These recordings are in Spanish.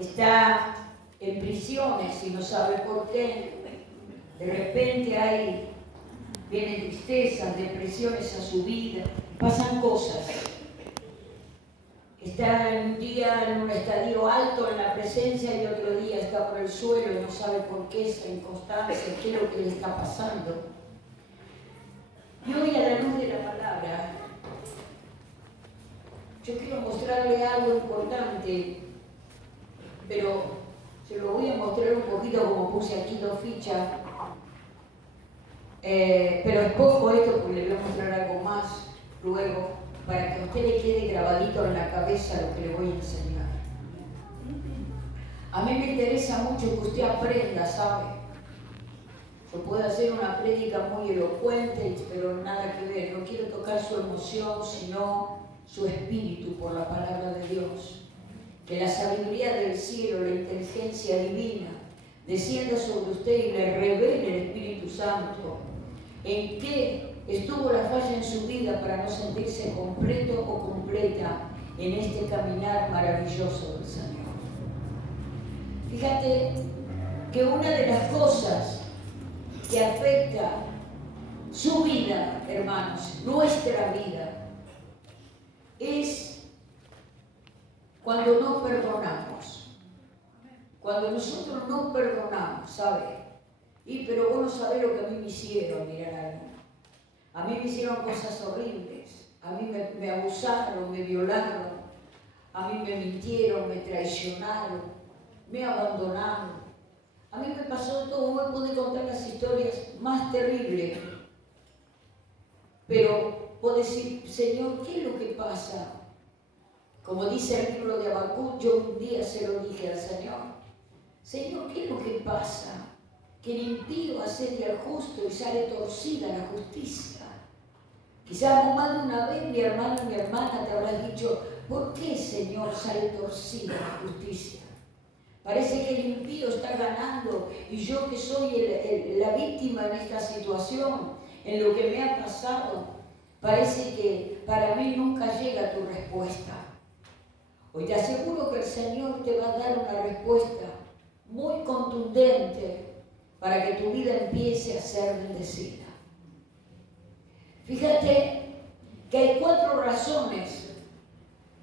está en prisiones y no sabe por qué. De repente vienen tristezas, depresiones a su vida, pasan cosas. Está en un día en un estadio alto en la presencia y otro día está por el suelo y no sabe por qué esa inconstancia, qué es lo que le está pasando. Y hoy a la luz de la palabra, yo quiero mostrarle algo importante, pero se lo voy a mostrar un poquito como puse aquí 2 fichas. Pero es poco esto porque le voy a mostrar algo más luego para que a usted le quede grabadito en la cabeza lo que le voy a enseñar. A mí me interesa mucho que usted aprenda, ¿sabe? Yo puedo hacer una prédica muy elocuente, pero nada que ver. No quiero tocar su emoción, sino su espíritu por la palabra de Dios. Que la sabiduría del cielo, la inteligencia divina, descienda sobre usted y le revele el Espíritu Santo en qué estuvo la falla en su vida para no sentirse completo o completa en este caminar maravilloso del Señor. Fíjate que una de las cosas que afecta su vida, hermanos, nuestra vida, es cuando no perdonamos. Cuando nosotros no perdonamos, ¿sabe? Pero vos no sabés lo que a mí me hicieron, mirá. A mí me hicieron cosas horribles. A mí me abusaron, me violaron. A mí me mintieron, me traicionaron, me abandonaron. A mí me pasó todo, no me pude contar las historias más terribles. Pero puedo decir, Señor, ¿qué es lo que pasa? Como dice el libro de Habacuc, yo un día se lo dije al Señor. Señor, ¿qué es lo que pasa? Que el impío asedia al justo y sale torcida la justicia. Quizás más de una vez mi hermano y mi hermana te habrán dicho, ¿por qué, Señor, sale torcida la justicia? Parece que el impío está ganando y yo que soy la víctima en esta situación, en lo que me ha pasado, parece que para mí nunca llega tu respuesta. Hoy te aseguro que el Señor te va a dar una respuesta muy contundente para que tu vida empiece a ser bendecida. Fíjate que hay 4 razones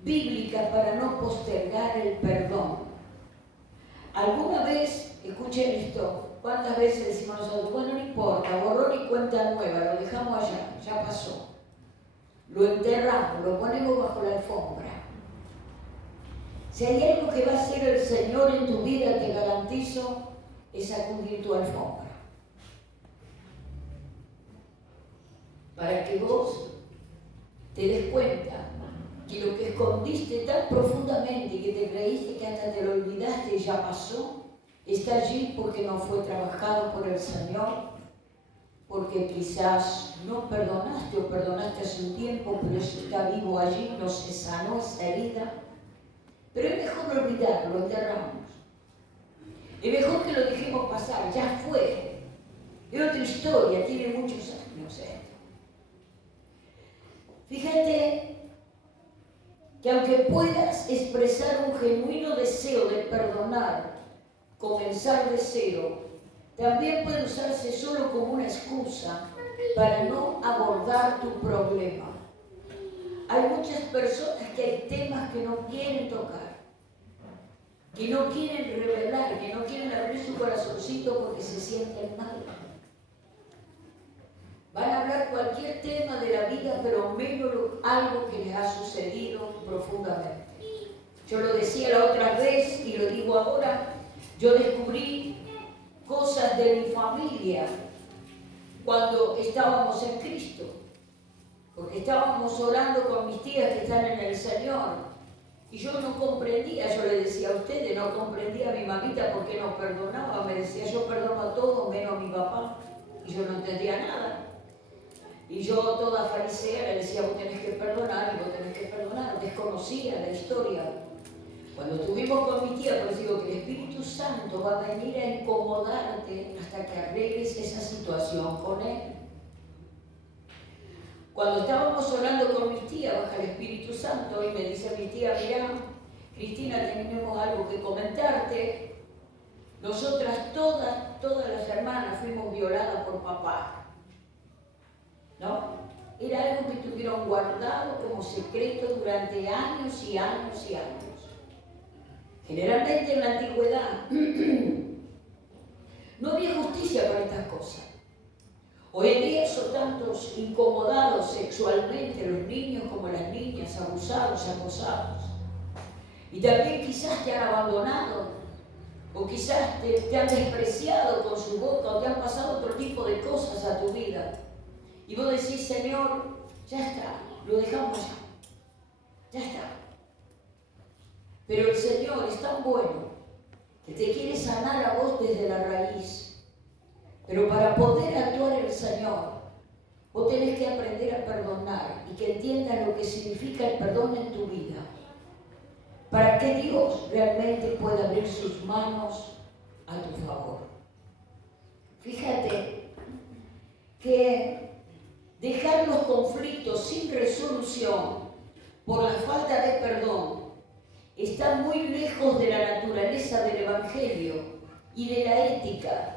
bíblicas para no postergar el perdón. ¿Alguna vez, escuchen esto, cuántas veces decimos nosotros, bueno, no importa, borrón y cuenta nueva, lo dejamos allá, ya pasó. Lo enterramos, lo ponemos bajo la alfombra. Si hay algo que va a hacer el Señor en tu vida, te garantizo, es sacudir tu alfombra. Para que vos te des cuenta que lo que escondiste tan profundamente y que te creíste que hasta te lo olvidaste y ya pasó, está allí porque no fue trabajado por el Señor, porque quizás no perdonaste o perdonaste hace un tiempo, pero eso está vivo allí, no se sanó esa herida. Pero es mejor olvidarlo, enterramos. Es mejor que lo dejemos pasar, ya fue. Es otra historia, tiene muchos años. Fíjate que aunque puedas expresar un genuino deseo de perdonar, comenzar de cero, también puede usarse solo como una excusa para no abordar tu problema. Hay muchas personas que hay temas que no quieren tocar, que no quieren revelar, que no quieren abrir su corazoncito porque se sienten mal. Van a hablar cualquier tema de la vida, pero menos algo que les ha sucedido profundamente. Yo lo decía la otra vez y lo digo ahora, yo descubrí cosas de mi familia cuando estábamos en Cristo, porque estábamos orando con mis tías que están en el Señor. Y yo no comprendía, yo le decía a ustedes, no comprendía a mi mamita por qué no perdonaba. Me decía, yo perdono a todos menos a mi papá. Y yo no entendía nada. Y yo, toda farisea, le decía, vos tenés que perdonar y vos tenés que perdonar. Desconocía la historia. Cuando estuvimos con mi tía, pues digo que el Espíritu Santo va a venir a incomodarte hasta que arregles esa situación con Él. Cuando estábamos orando con mis tías, baja el Espíritu Santo y me dice mi tía, mirá, Cristina, tenemos algo que comentarte. Nosotras todas las hermanas fuimos violadas por papá, ¿no? Era algo que tuvieron guardado como secreto durante años y años y años. Generalmente en la antigüedad no había justicia para estas cosas. Hoy en día son tantos incomodados sexualmente los niños como las niñas, abusados, acosados. Y también quizás te han abandonado, o quizás te han despreciado con su boca, o te han pasado otro tipo de cosas a tu vida. Y vos decís, Señor, ya está, lo dejamos ya está. Pero el Señor es tan bueno que te quiere sanar a vos desde la raíz. Pero para poder actuar el Señor, vos tenés que aprender a perdonar y que entiendas lo que significa el perdón en tu vida. Para que Dios realmente pueda abrir sus manos a tu favor. Fíjate que dejar los conflictos sin resolución por la falta de perdón está muy lejos de la naturaleza del Evangelio y de la ética.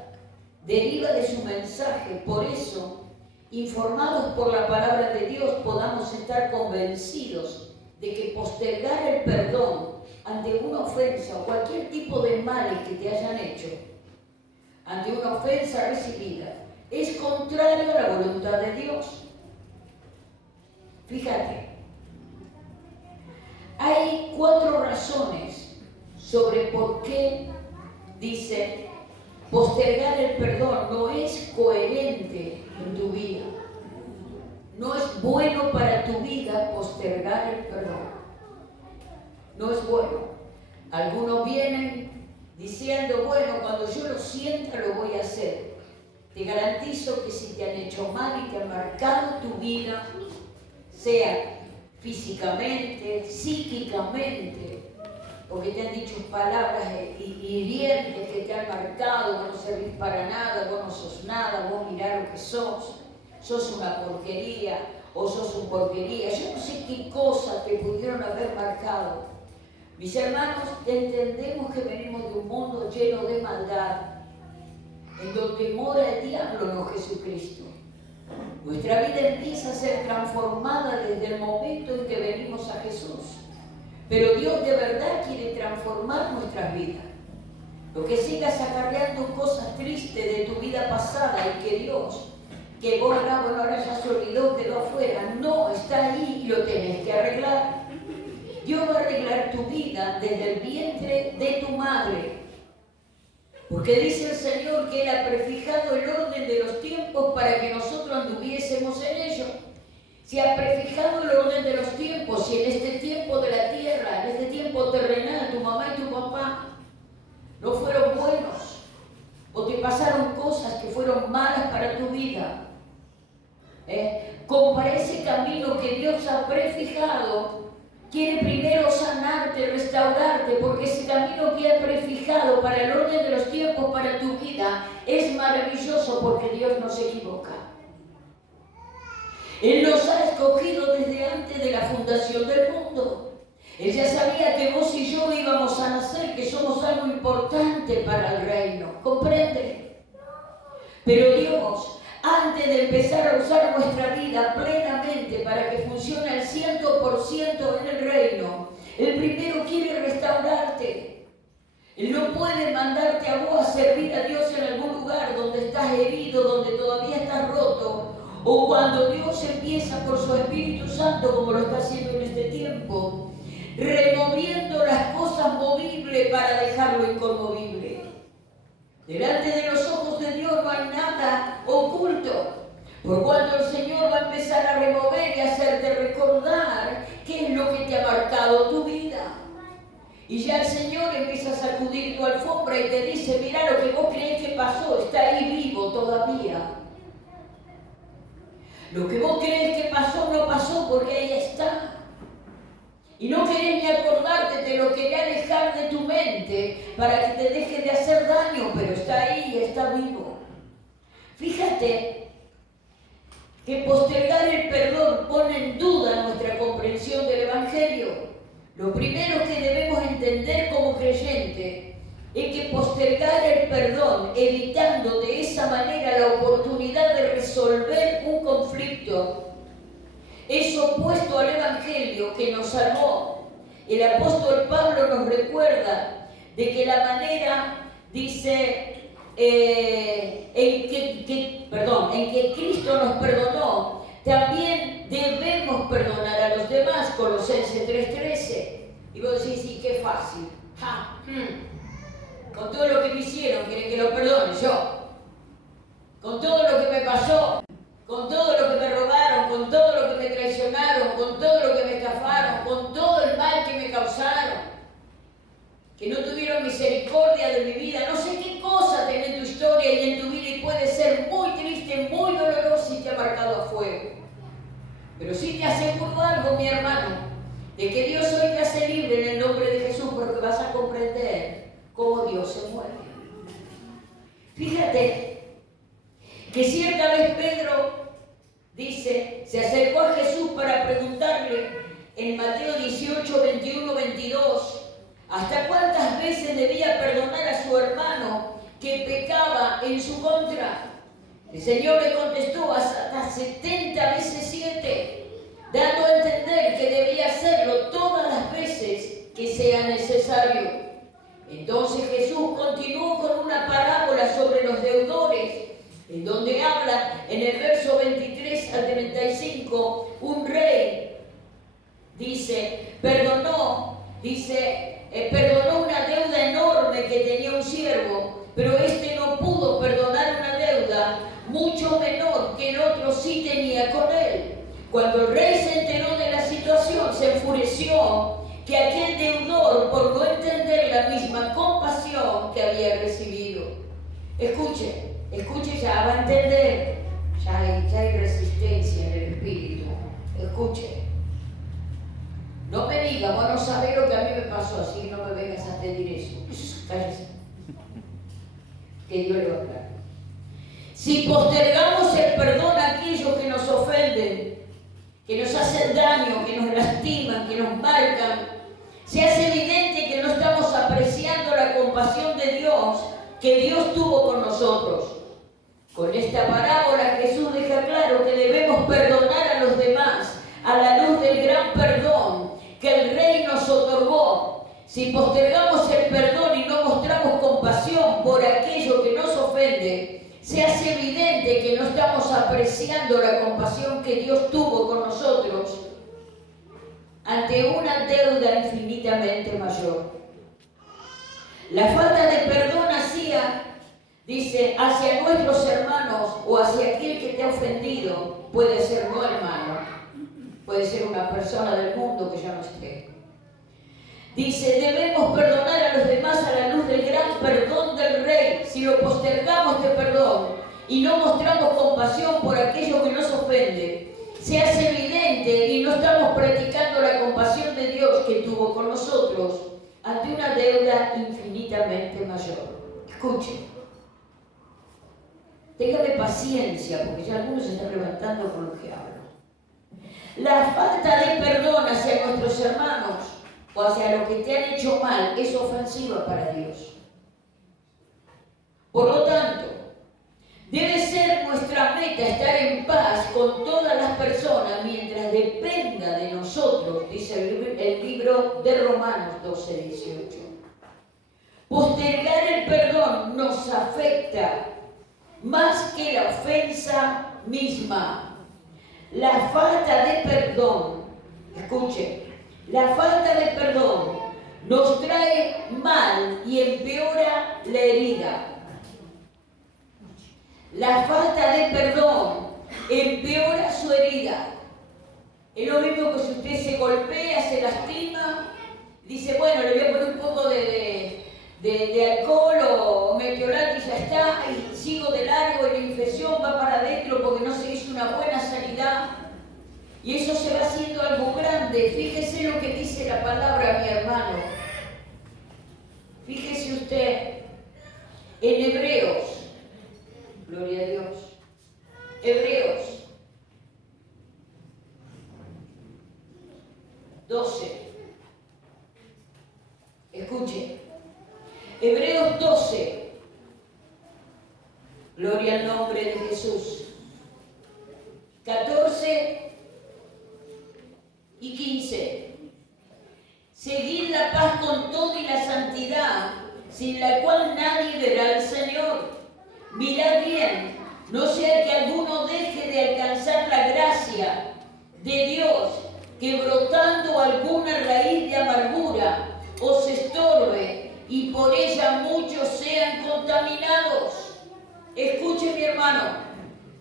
Deriva de su mensaje. Por eso, informados por la palabra de Dios, podamos estar convencidos de que postergar el perdón ante una ofensa o cualquier tipo de males que te hayan hecho, ante una ofensa recibida, es contrario a la voluntad de Dios. Fíjate, hay 4 razones sobre por qué dice postergar el perdón no es coherente en tu vida. No es bueno para tu vida postergar el perdón. No es bueno. Algunos vienen diciendo, bueno, cuando yo lo sienta lo voy a hacer. Te garantizo que si te han hecho mal y te han marcado tu vida, sea físicamente, psíquicamente, porque te han dicho palabras hirientes que te han marcado, vos no servís para nada, vos no sos nada, vos mirá lo que sos una porquería, o sos un porquería, yo no sé qué cosas te pudieron haber marcado. Mis hermanos, entendemos que venimos de un mundo lleno de maldad, en donde mora el diablo, no Jesucristo. Nuestra vida empieza a ser transformada desde el momento en que venimos a Jesús. Pero Dios de verdad quiere transformar nuestras vidas. Lo que sigas acarreando cosas tristes de tu vida pasada y que Dios, que vos ahora ya se olvidó, quedó afuera, no, está ahí y lo tenés que arreglar. Dios va a arreglar tu vida desde el vientre de tu madre. Porque dice el Señor que Él ha prefijado el orden de los tiempos para que nosotros anduviésemos en ellos. Si ha prefijado el orden de los tiempos, si en este tiempo de la tierra, en este tiempo terrenal, tu mamá y tu papá no fueron buenos, o te pasaron cosas que fueron malas para tu vida, como para ese camino que Dios ha prefijado, quiere primero sanarte, restaurarte, porque ese camino que ha prefijado para el orden de los tiempos para tu vida es maravilloso, porque Dios no se equivoca. Él nos ha escogido desde antes de la fundación del mundo. Él ya sabía que vos y yo íbamos a nacer, que somos algo importante para el reino. ¿Comprende? Pero Dios, antes de empezar a usar nuestra vida plenamente para que funcione al 100% en el reino, Él primero quiere restaurarte. Él no puede mandarte a vos a servir a Dios en algún lugar donde estás herido, donde todavía estás roto, o cuando Dios empieza por su Espíritu Santo, como lo está haciendo en este tiempo, removiendo las cosas movibles para dejarlo inconmovible. Delante de los ojos de Dios no hay nada oculto, por cuanto el Señor va a empezar a remover y hacerte recordar qué es lo que te ha marcado tu vida. Y ya el Señor empieza a sacudir tu alfombra y te dice, mira, lo que vos creés que pasó está ahí vivo todavía. Lo que vos creés que pasó no pasó, porque ahí está. Y no querés ni acordarte, te lo querés alejar de tu mente para que te deje de hacer daño, pero está ahí y está vivo. Fíjate que postergar el perdón pone en duda nuestra comprensión del Evangelio, Lo primero que debemos entender como creyente es que postergar el perdón, evitando de esa manera la oportunidad de resolver un conflicto, es opuesto al Evangelio que nos salvó. El apóstol Pablo nos recuerda de que la manera, dice, en que Cristo nos perdonó, también debemos perdonar a los demás, Colosenses 3:13. Y vos decís, sí, qué fácil. Con todo lo que me hicieron, quieren que lo perdone yo. Con todo lo que me pasó, con todo lo que me robaron, con todo lo que me traicionaron, con todo lo que me estafaron, con todo el mal que me causaron, que no tuvieron misericordia de mi vida. No sé qué cosa tenés en tu historia y en tu vida y puede ser muy triste, muy doloroso y te ha marcado a fuego. Pero sí te aseguro algo, mi hermano, de que Dios hoy te hace libre en el nombre de Jesús, porque vas a comprender cómo Dios se mueve. Fíjate que cierta vez Pedro, dice, se acercó a Jesús para preguntarle en Mateo 18, 21, 22, ¿hasta cuántas veces debía perdonar a su hermano que pecaba en su contra? El Señor le contestó, hasta 70 veces 7, dando a entender que debía hacerlo todas las veces que sea necesario. Entonces Jesús continuó con una parábola sobre los deudores, en donde habla en el verso 23 al 35, un rey, dice, perdonó una deuda enorme que tenía un siervo, pero este no pudo perdonar una deuda mucho menor que el otro sí tenía con él. Cuando el rey se enteró de la situación, se enfureció que aquel deudor, por no entender la misma compasión que había recibido. Escuche, ya va a entender, ya hay resistencia en el espíritu. Escuche, no me diga, vos no sabés lo que a mí me pasó, así no me vengas a pedir eso. Cállese. Que Dios le va a hablar. Si postergamos el perdón a aquellos que nos ofenden, que nos hacen daño, que nos lastiman, que nos marcan, se hace evidente que no estamos apreciando la compasión de Dios que Dios tuvo con nosotros. Con esta parábola Jesús deja claro que debemos perdonar a los demás a la luz del gran perdón que el Rey nos otorgó. Si postergamos el perdón y no mostramos compasión por aquello que nos ofende, se hace evidente que no estamos apreciando la compasión que Dios tuvo con nosotros ante una deuda infinitamente mayor. La falta de perdón dice, hacia nuestros hermanos o hacia aquel que te ha ofendido, puede ser no hermano, puede ser una persona del mundo que ya no esté. Dice, debemos perdonar a los demás a la luz del gran perdón del Rey. Si lo postergamos de perdón y no mostramos compasión por aquello que nos ofende, se hace evidente y no estamos practicando la compasión de Dios que tuvo con nosotros ante una deuda infinitamente mayor. Escuchen, téngame paciencia porque ya algunos se están levantando con lo que hablo. La falta de perdón hacia nuestros hermanos o hacia lo que te han hecho mal es ofensiva para Dios. Por lo tanto, debe ser nuestra meta estar en paz con todas las personas mientras dependa de nosotros, dice el libro de Romanos 12:18. Postergar el perdón nos afecta más que la ofensa misma. La falta de perdón, escuchen, la falta de perdón nos trae mal y empeora la herida. La falta de perdón empeora su herida. Es lo mismo que si usted se golpea, se lastima, dice, bueno, le voy a poner un poco de alcohol o metiolate y ya está, y sigo de largo y la infección va para adentro porque no se hizo una buena sanidad. Y eso se va haciendo algo grande. Fíjese lo que dice la palabra, mi hermano. Fíjese usted, en Hebreos, gloria a Dios, Hebreos 12, Hebreos 12. Gloria al nombre de Jesús. 14 y 15. Seguid la paz con todo y la santidad, sin la cual nadie verá al Señor. Mirad bien, no sea que alguno deje de alcanzar la gracia de Dios, que brotando alguna raíz de amargura os estorbe y por ella muchos sean contaminados. Escuche, mi hermano,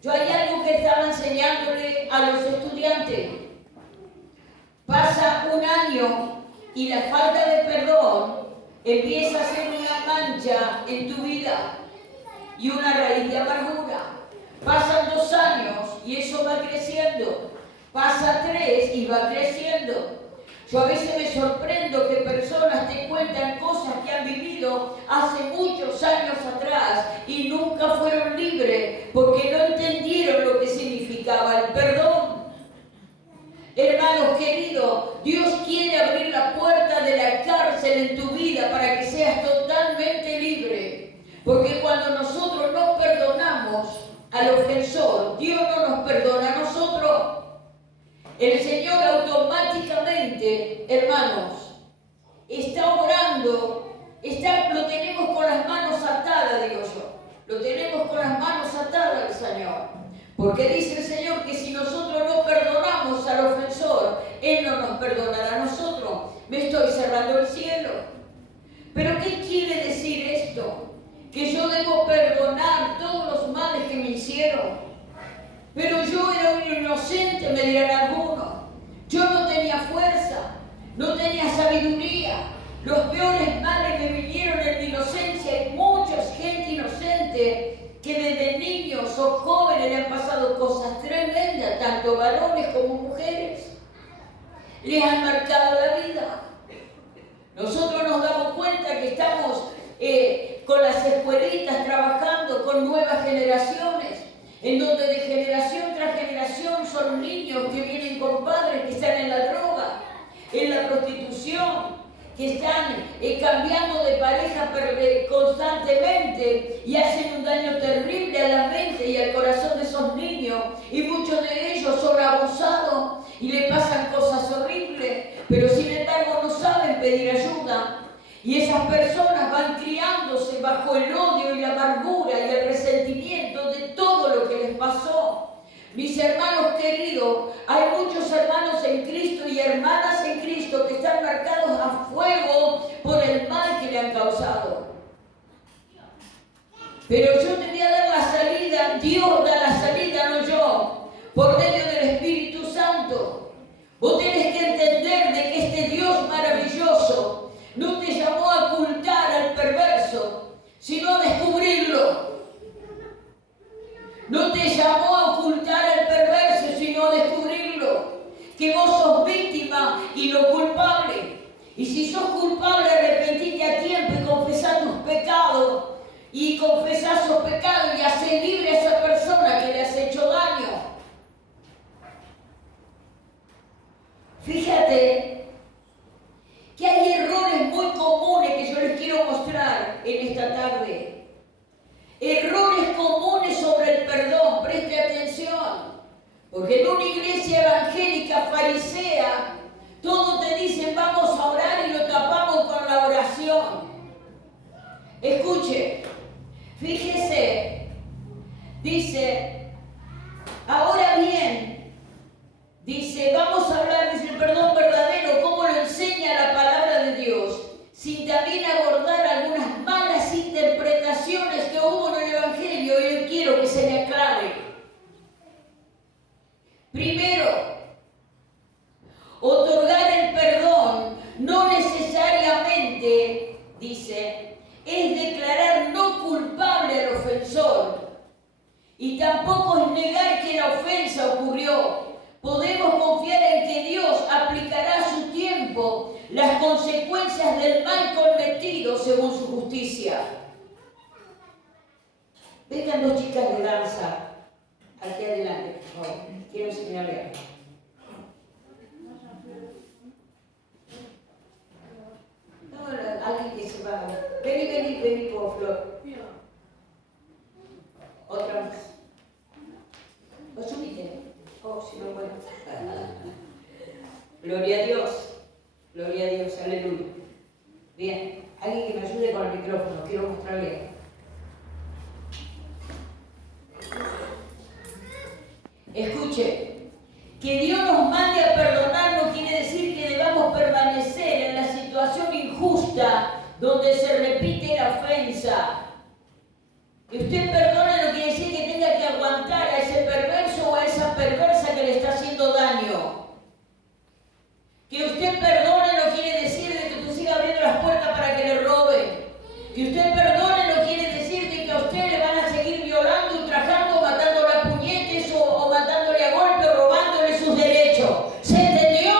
yo hay algo que estaba enseñándole a los estudiantes. Pasa un año y la falta de perdón empieza a ser una mancha en tu vida y una raíz de amargura. Pasan 2 años y eso va creciendo. Pasa 3 y va creciendo. Yo a veces me sorprendo que personas te cuentan cosas que han vivido hace muchos años atrás y nunca fueron libres porque no entendieron lo que significaba el perdón. Hermanos queridos, Dios quiere abrir la puerta de la cárcel en tu vida para que seas totalmente libre. Porque cuando nosotros no perdonamos al ofensor, Dios no nos perdona a nosotros. El Señor automáticamente, hermanos, está obrando, lo tenemos con las manos atadas, digo yo. Lo tenemos con las manos atadas al Señor. Porque dice el Señor que si nosotros no perdonamos al ofensor, Él no nos perdonará a nosotros. Me estoy cerrando el cielo. ¿Pero qué quiere decir esto? Que yo debo perdonar todos los males que me hicieron. Pero yo era un inocente, me dirán algunos. Yo no tenía fuerza, no tenía sabiduría. Los peores males me vinieron en mi inocencia. Hay mucha gente inocente que desde niños o jóvenes le han pasado cosas tremendas, tanto varones como mujeres. Les han marcado la vida. Nosotros nos damos cuenta que estamos con las escuelitas trabajando con nuevas generaciones, en donde de generación tras generación son niños que vienen con padres que están en la droga, en la prostitución, que están cambiando de pareja constantemente y hacen un daño terrible a la mente y al corazón de esos niños, y muchos de ellos son abusados y le pasan cosas horribles, pero sin embargo no saben pedir ayuda. Y esas personas van criándose bajo el odio y la amargura y el resentimiento de todo lo que les pasó. Mis hermanos queridos, hay muchos hermanos en Cristo y hermanas en Cristo que están marcados a fuego por el mal que le han causado. Pero yo te voy a dar la salida, Dios da la salida, no yo, por medio del Espíritu Santo. Vos tenés que entender de que este Dios maravilloso no te llamó a ocultar al perverso, sino a descubrirlo. No te llamó a ocultar al perverso, sino a descubrirlo. Que vos sos víctima y no culpable. Y si sos culpable, arrepentite a tiempo y confesá tus pecados. Y confesá sus pecados y hacé libre a esa persona que le has hecho daño. Fíjate que hay errores muy comunes que yo les quiero mostrar en esta tarde. Errores comunes sobre el perdón, preste atención. Porque en una iglesia evangélica farisea, todos te dicen vamos a orar y lo tapamos con la oración. Escuche, fíjese, dice, ahora bien, dice, vamos a hablar, dice, el perdón verdadero, cómo lo enseña la palabra de Dios, sin también abordar algunas malas interpretaciones que hubo en el Evangelio, y hoy quiero que se me aclare. Primero, otorgar el perdón no necesariamente, dice, es declarar no culpable al ofensor, y tampoco es negar que la ofensa ocurrió. Podemos confiar en que Dios aplicará a su tiempo las consecuencias del mal cometido según su justicia. Vengan 2 chicas de danza aquí adelante, por favor. Quiero enseñarle algo. No, alguien que se Vení, por Flor. Otra más. ¿Lo subiste? Oh, si no, bueno. Gloria a Dios, aleluya. Bien, alguien que me ayude con el micrófono, quiero mostrarle algo. Escuche, que Dios nos mande a perdonar no quiere decir que debamos permanecer en la situación injusta donde se repite la ofensa. Que usted perdone no quiere decir que tenga que aguantar a ese perverso o a esa perversa que le está haciendo daño. Que usted perdone no quiere decir de que usted siga abriendo las puertas para que le roben. Que usted perdone no quiere decir de que a usted le van a seguir violando, ultrajando, matando a puñetes o matándole a golpe, robándole sus derechos. ¿Se entendió?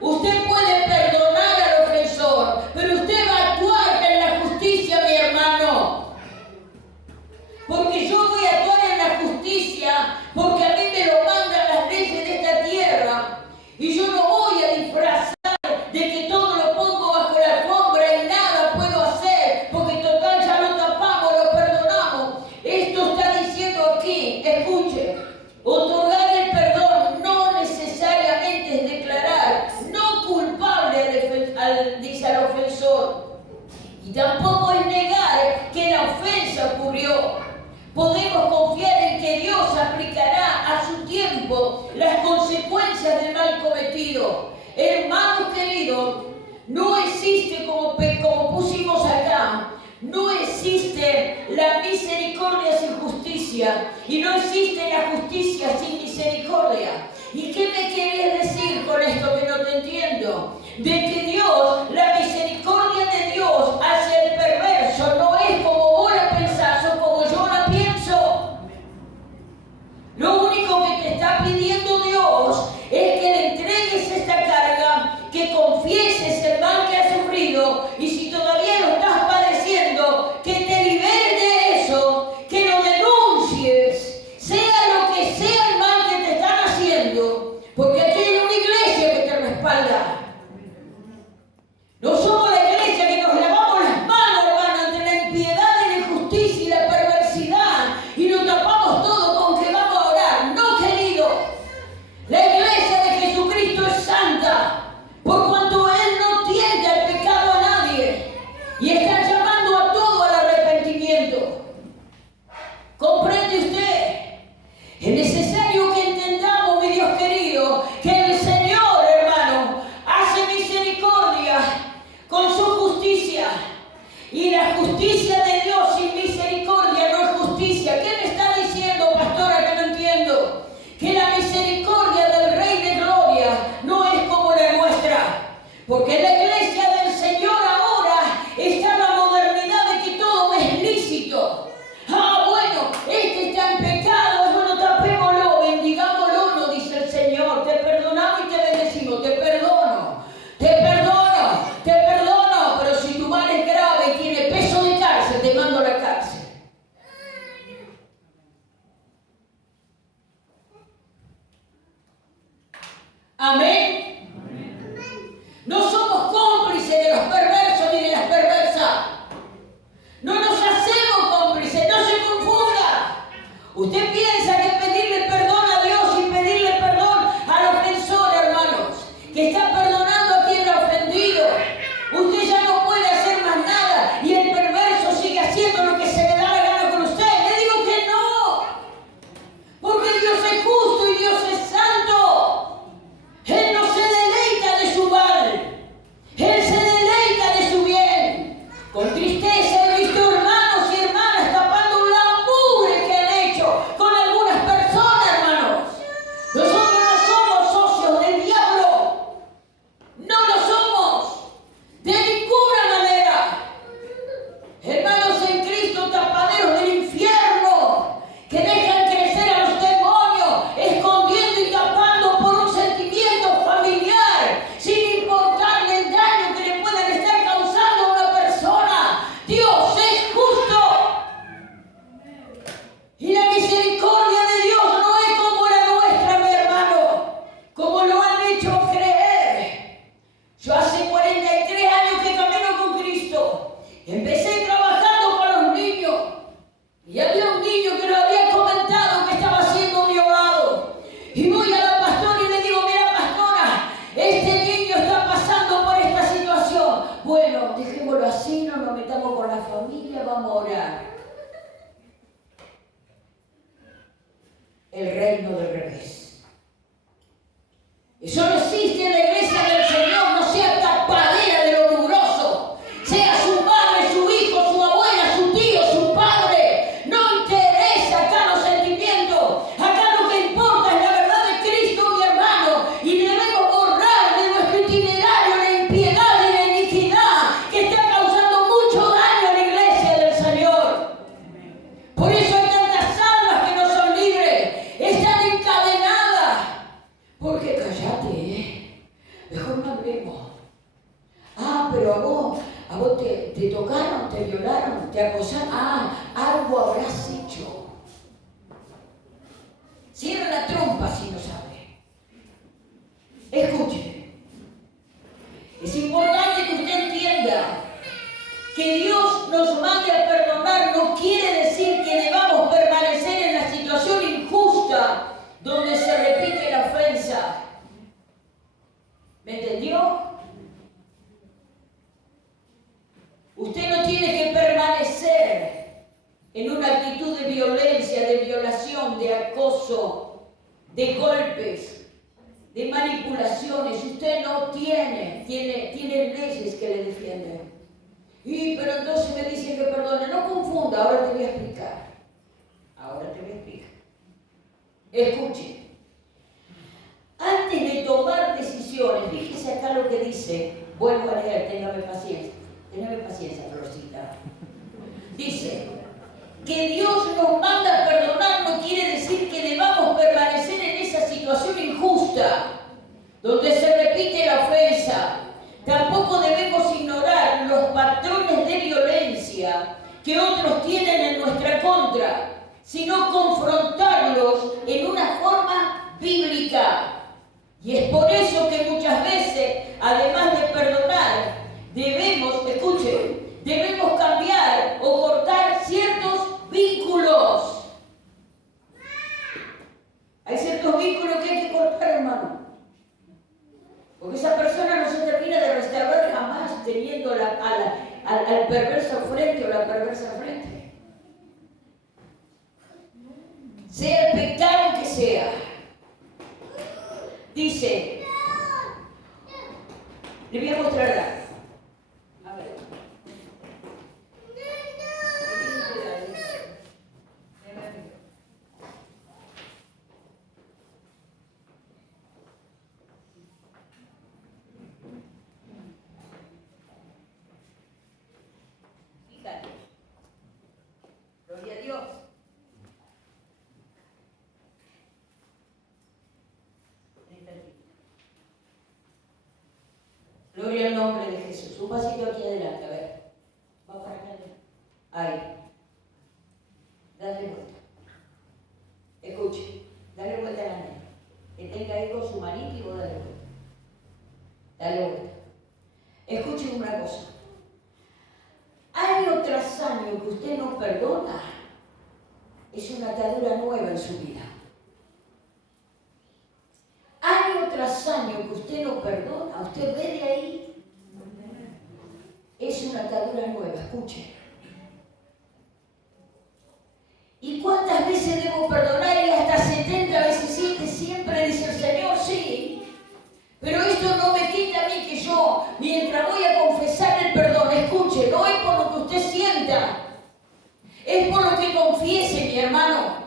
Usted puede perdonar al ofensor, pero usted va a actuar en la justicia, mi hermano. Porque yo voy a actuar en la justicia, porque a mí me lo mandan las leyes de esta tierra. Y yo no voy a disfrazar de que todo lo pongo bajo la alfombra y nada puedo hacer, porque total ya lo tapamos, lo perdonamos. Esto está diciendo aquí, escuche, otorgar el perdón no necesariamente es declarar no culpable al ofensor. Y tampoco es negar que la ofensa ocurrió. Podemos confiar en que Dios aplicará a su tiempo las consecuencias del mal cometido. Hermanos queridos, no existe, como pusimos acá, no existe la misericordia sin justicia y no existe la justicia sin misericordia. ¿Y qué me querés decir con esto que no te entiendo? De que Dios, la misericordia de Dios hacia el perverso no es como vos la pensás o como yo la pienso. Lo único que te está pidiendo Dios es que le entregues esta carga, que confieses el mal que has sufrido y si todavía lo estás padeciendo, que te liberes de eso, que lo denuncies, sea lo que sea el mal que te están haciendo, porque aquí hay una iglesia que te respalda. No somos la iglesia que nos lavamos las manos, hermano, entre la impiedad y la injusticia y la perversidad y nos tapamos todo con que vamos a orar. No, querido. La iglesia de Jesucristo es santa, por cuanto Él no tiende al pecado a nadie y está llamando a todo al arrepentimiento. ¿Comprende usted? Es necesario que entendamos, mi Dios querido, que el Señor, hermano, hace misericordia con su justicia. Y la justicia de Dios sin misericordia no es justicia. ¿Qué me está diciendo, pastora, que no entiendo? Que la misericordia del Rey de Gloria no es como la nuestra. Porque la iglesia del Señor ahora está en la modernidad de que todo es lícito. Bueno, este está en pecado, bueno, tapémoslo, bendigámoslo, no dice el Señor. Te perdonamos y te bendecimos, te perdono, pero si tu mal es grave y tiene peso de cárcel, dejémoslo así, no nos metamos con la familia, vamos a orar. El reino del revés. Eso no existe en la iglesia del Señor, no sea tapadera de lo mugroso, sea su madre, su hijo, su abuela, su tío, su padre. No interesa acá los sentimientos, acá lo que importa es la verdad de Cristo, mi hermano, y debemos borrar de nuestro itinerario la impiedad y la iniquidad que está causando mucho daño a la iglesia del Señor. Por eso hay tantas almas que no son libres, están encadenadas. Porque cállate, mejor no hablemos. Ah, pero a vos te tocaron, te violaron, te acosaron. Ah, algo habrás hecho. Cierra la trompa si no sabe. Escuche. Es importante que usted entienda que Dios nos mande a perdonar no quiere decir que debamos permanecer en la situación injusta donde se repite la ofensa. ¿Me entendió? Usted no tiene que permanecer en una actitud de violencia, de violación, de acoso, de golpes, de manipulaciones. Usted no tiene leyes que le defienden. Pero entonces me dicen que perdone. No confunda, ahora te voy a explicar. Escuche. Antes de tomar decisiones, fíjese acá lo que dice. Vuelvo a leer, téngame paciencia, Florcita. Dice que Dios nos manda a perdonar no quiere decir que debamos permanecer en esa situación injusta, donde se repite la ofensa. Tampoco debemos ignorar los patrones de violencia que otros tienen en nuestra contra, sino confrontarlos en una forma bíblica. Y es por eso que muchas veces, además de perdonar, debemos cambiar o cortar ciertos vínculos. Hay ciertos vínculos que hay que cortar, hermano. Porque esa persona no se termina de restaurar jamás teniendo al perverso frente o la perversa frente. Sea el pecado que sea. Dice, le voy a mostrar algo. A ver. Fíjate. Gloria a Dios. Gloria al nombre de Jesús. Un pasito aquí adelante, a ver. Va para acá. Ahí. Dale vuelta. Escuche. Dale vuelta a la nena. Que tenga ahí con su manito y vos dale vuelta. Dale vuelta. Escuche una cosa. Año tras año que usted no perdona, es una atadura nueva en su vida. Año tras año que usted no perdona, usted ve de ahí, es una atadura nueva, escuche. ¿Y cuántas veces debo perdonar? Y hasta 70 veces 7, siempre dice el Señor, sí. Pero esto no me quita a mí que yo, mientras voy a confesar el perdón, escuche, no es por lo que usted sienta, es por lo que confiese, mi hermano.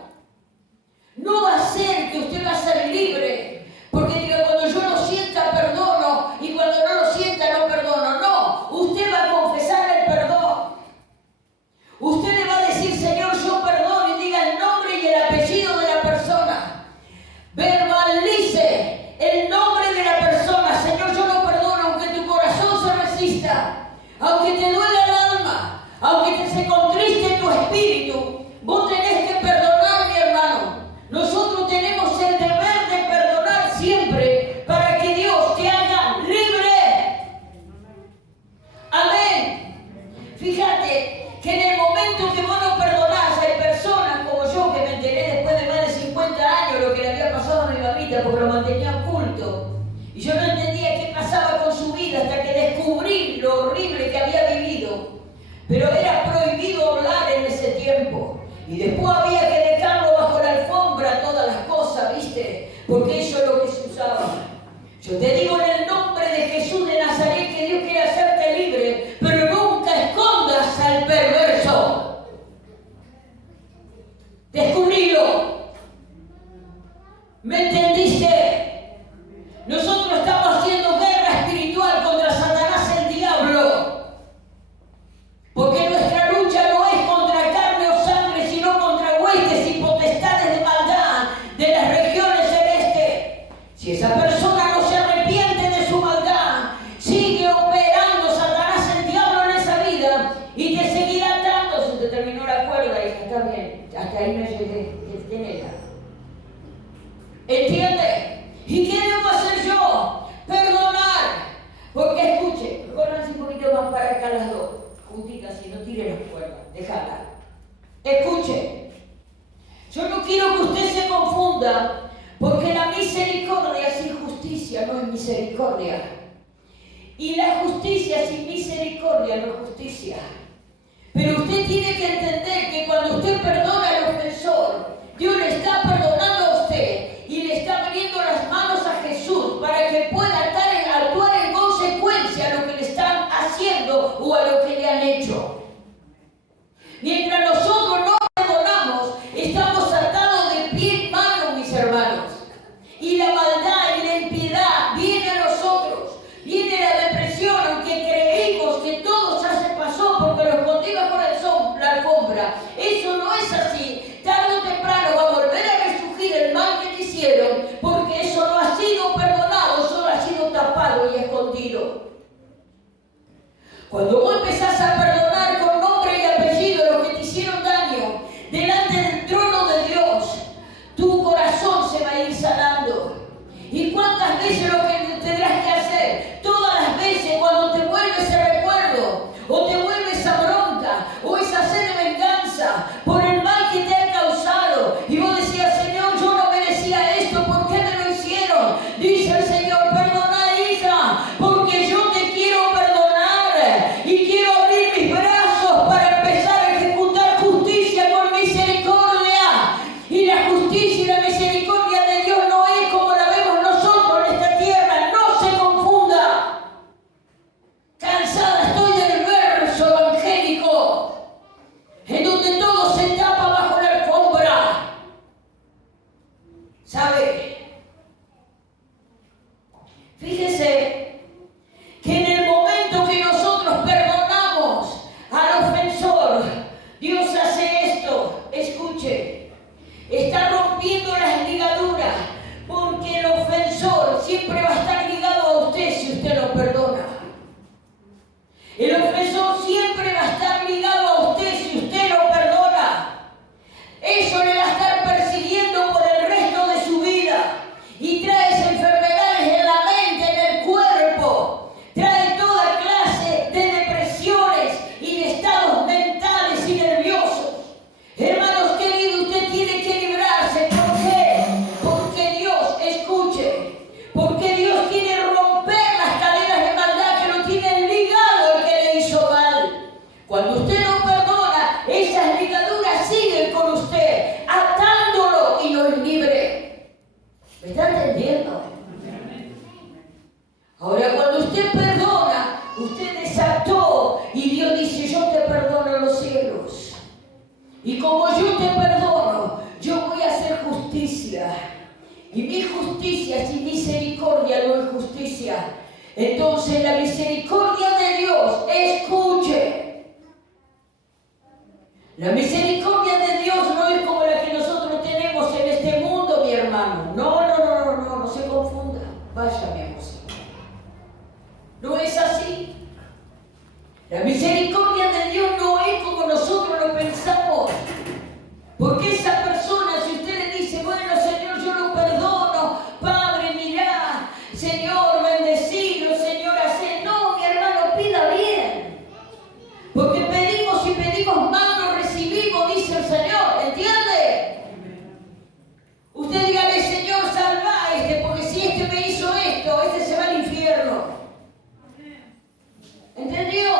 No va a ser que usted va a ser libre, porque diga, cuando yo lo sienta, perdono, y cuando no lo sienta, no perdono. No, usted va a confesar el perdón. Usted le va a decir, Señor, yo perdono, y diga el nombre y el apellido de la persona. Verbalice el nombre de la persona. Señor, yo lo perdono, aunque tu corazón se resista, aunque te duela el alma, aunque se contriste tu espíritu. Vos tenés que perdonar, mi hermano. Nosotros tenemos el deber de perdonar siempre para que Dios te haga libre. Amén. Fíjate que en el momento que vos no perdonás, hay personas como yo que me enteré después de más de 50 años lo que le había pasado a mi mamita porque lo mantenía oculto. Y yo no entendía qué pasaba con su vida hasta que descubrí lo horrible que había vivido. pero era prohibido hablar en ese tiempo. Y después había que dejarlo bajo la alfombra, todas las cosas, ¿viste? Porque eso es lo que se usaba. Yo te digo en el nombre de Jesús de Nazaret que Dios quiere hacerte libre, pero nunca escondas al perverso. Descubrilo. ¿Me entendiste? Nosotros estamos haciendo guerra espiritual contra Satanás, el diablo. Porque nuestra lucha no es contra carne o sangre, sino contra huestes y potestades de maldad de las regiones celestes. Si esa persona no se arrepiente de su maldad, sigue operando Satanás, el diablo, en esa vida y te seguirá atando. Se te terminó la cuerda y está bien, hasta ahí me llegué. ¿Quién era? ¿Entiende? ¿Y qué debo hacer yo? Perdonar. Porque escuche, córranse un poquito más para acá las dos. Juntitas, si no tire las cuerdas, déjala. Escuche, yo no quiero que usted se confunda, porque la misericordia sin justicia no es misericordia. Y la justicia sin misericordia no es justicia. Pero usted tiene que entender que cuando usted perdona al ofensor, Dios le está perdonando a usted y le está abriendo las manos a Jesús para que pueda actuar en consecuencia a lo que le están haciendo o a lo que le han hecho. Mientras nosotros no perdonamos, estamos atados de pie y mano, mis hermanos. Y la maldad y la impiedad viene a nosotros. Viene la depresión, aunque creímos que todo ya se pasó porque lo escondí bajo la alfombra. Eso no es así. Tarde o temprano va a volver a resurgir el mal que te hicieron, porque eso no ha sido perdonado, solo ha sido tapado y escondido. Cuando vos empezás a perdonar con nombre y apellido los que te hicieron daño, delante del trono de Dios, tu corazón se va a ir sanando. ¿Y cuántas veces lo que tendrás que hacer? Todas las veces cuando te vuelve ese recuerdo, o te vuelve esa bronca, o esa sed de venganza por el mal que te ha causado, y vos decías, Señor, yo no merecía esto, ¿por qué me lo hicieron? Dice el Señor, perdona, hija, porque yo te quiero perdonar y quiero abrir mis brazos para empezar a ejecutar justicia con misericordia. Y la justicia y la misericordia de Dios no es como la vemos nosotros en esta tierra, no se confunda. Cansada estoy del verso evangélico, en donde todo se tapa bajo la alfombra. ¿Sabe? Fíjese que en el momento que nosotros perdonamos al ofensor, Dios hace esto. Escuche, está rompiendo las ligaduras, porque el ofensor siempre va a estar ligado a usted si usted lo perdona. El ofensor siempre va a estar ligado a usted si usted lo perdona. Eso le va a estar persiguiendo por el resto de su vida y trae enfermedades en la mente, en el cuerpo, trae toda clase de depresiones y de estados mentales y nerviosos. Hermanos queridos, usted tiene que librarse. ¿Por qué? Porque Dios, escuche, porque Dios quiere romper las cadenas de maldad que lo tienen ligado al que le hizo mal. Cuando usted no perdona, esas ligaduras siguen con usted, atándolo y no es libre. ¿Me está entendiendo? Ahora, cuando usted perdona, usted desató y Dios dice, yo te perdono los cielos. Y como yo te perdono, yo voy a hacer justicia. Y mi justicia sin misericordia no es justicia. Entonces la misericordia de Dios, escuche. La misericordia de Dios no es como la que nosotros tenemos en este mundo, mi hermano. No se confunda. Vaya, mi amor. No es así. La misericordia de Dios no es como nosotros lo pensamos. Porque esa persona, si usted le dice, bueno, Señor, yo lo perdono, Padre, mirá, Señor, bendecilo, Señor, hacé. No, mi hermano, pida bien. Porque pedimos y pedimos mal, no recibimos, dice el Señor. ¿Entiende? Usted dígale, Señor, salva a este, porque si este me hizo esto, este se va al infierno. ¿Entendió?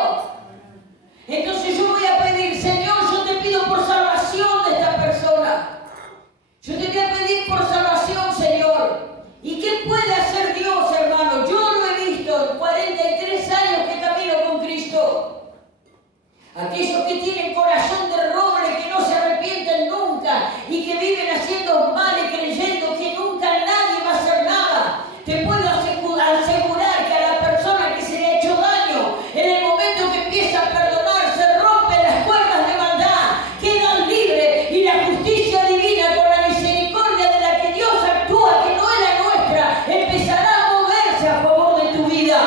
Aquellos que tienen corazón de roble, que no se arrepienten nunca y que viven haciendo mal y creyendo que nunca nadie va a hacer nada. Te puedo asegurar que a la persona que se le ha hecho daño, en el momento que empieza a perdonar, se rompen las cuerdas de maldad, quedan libres y la justicia divina con la misericordia de la que Dios actúa, que no es la nuestra, empezará a moverse a favor de tu vida.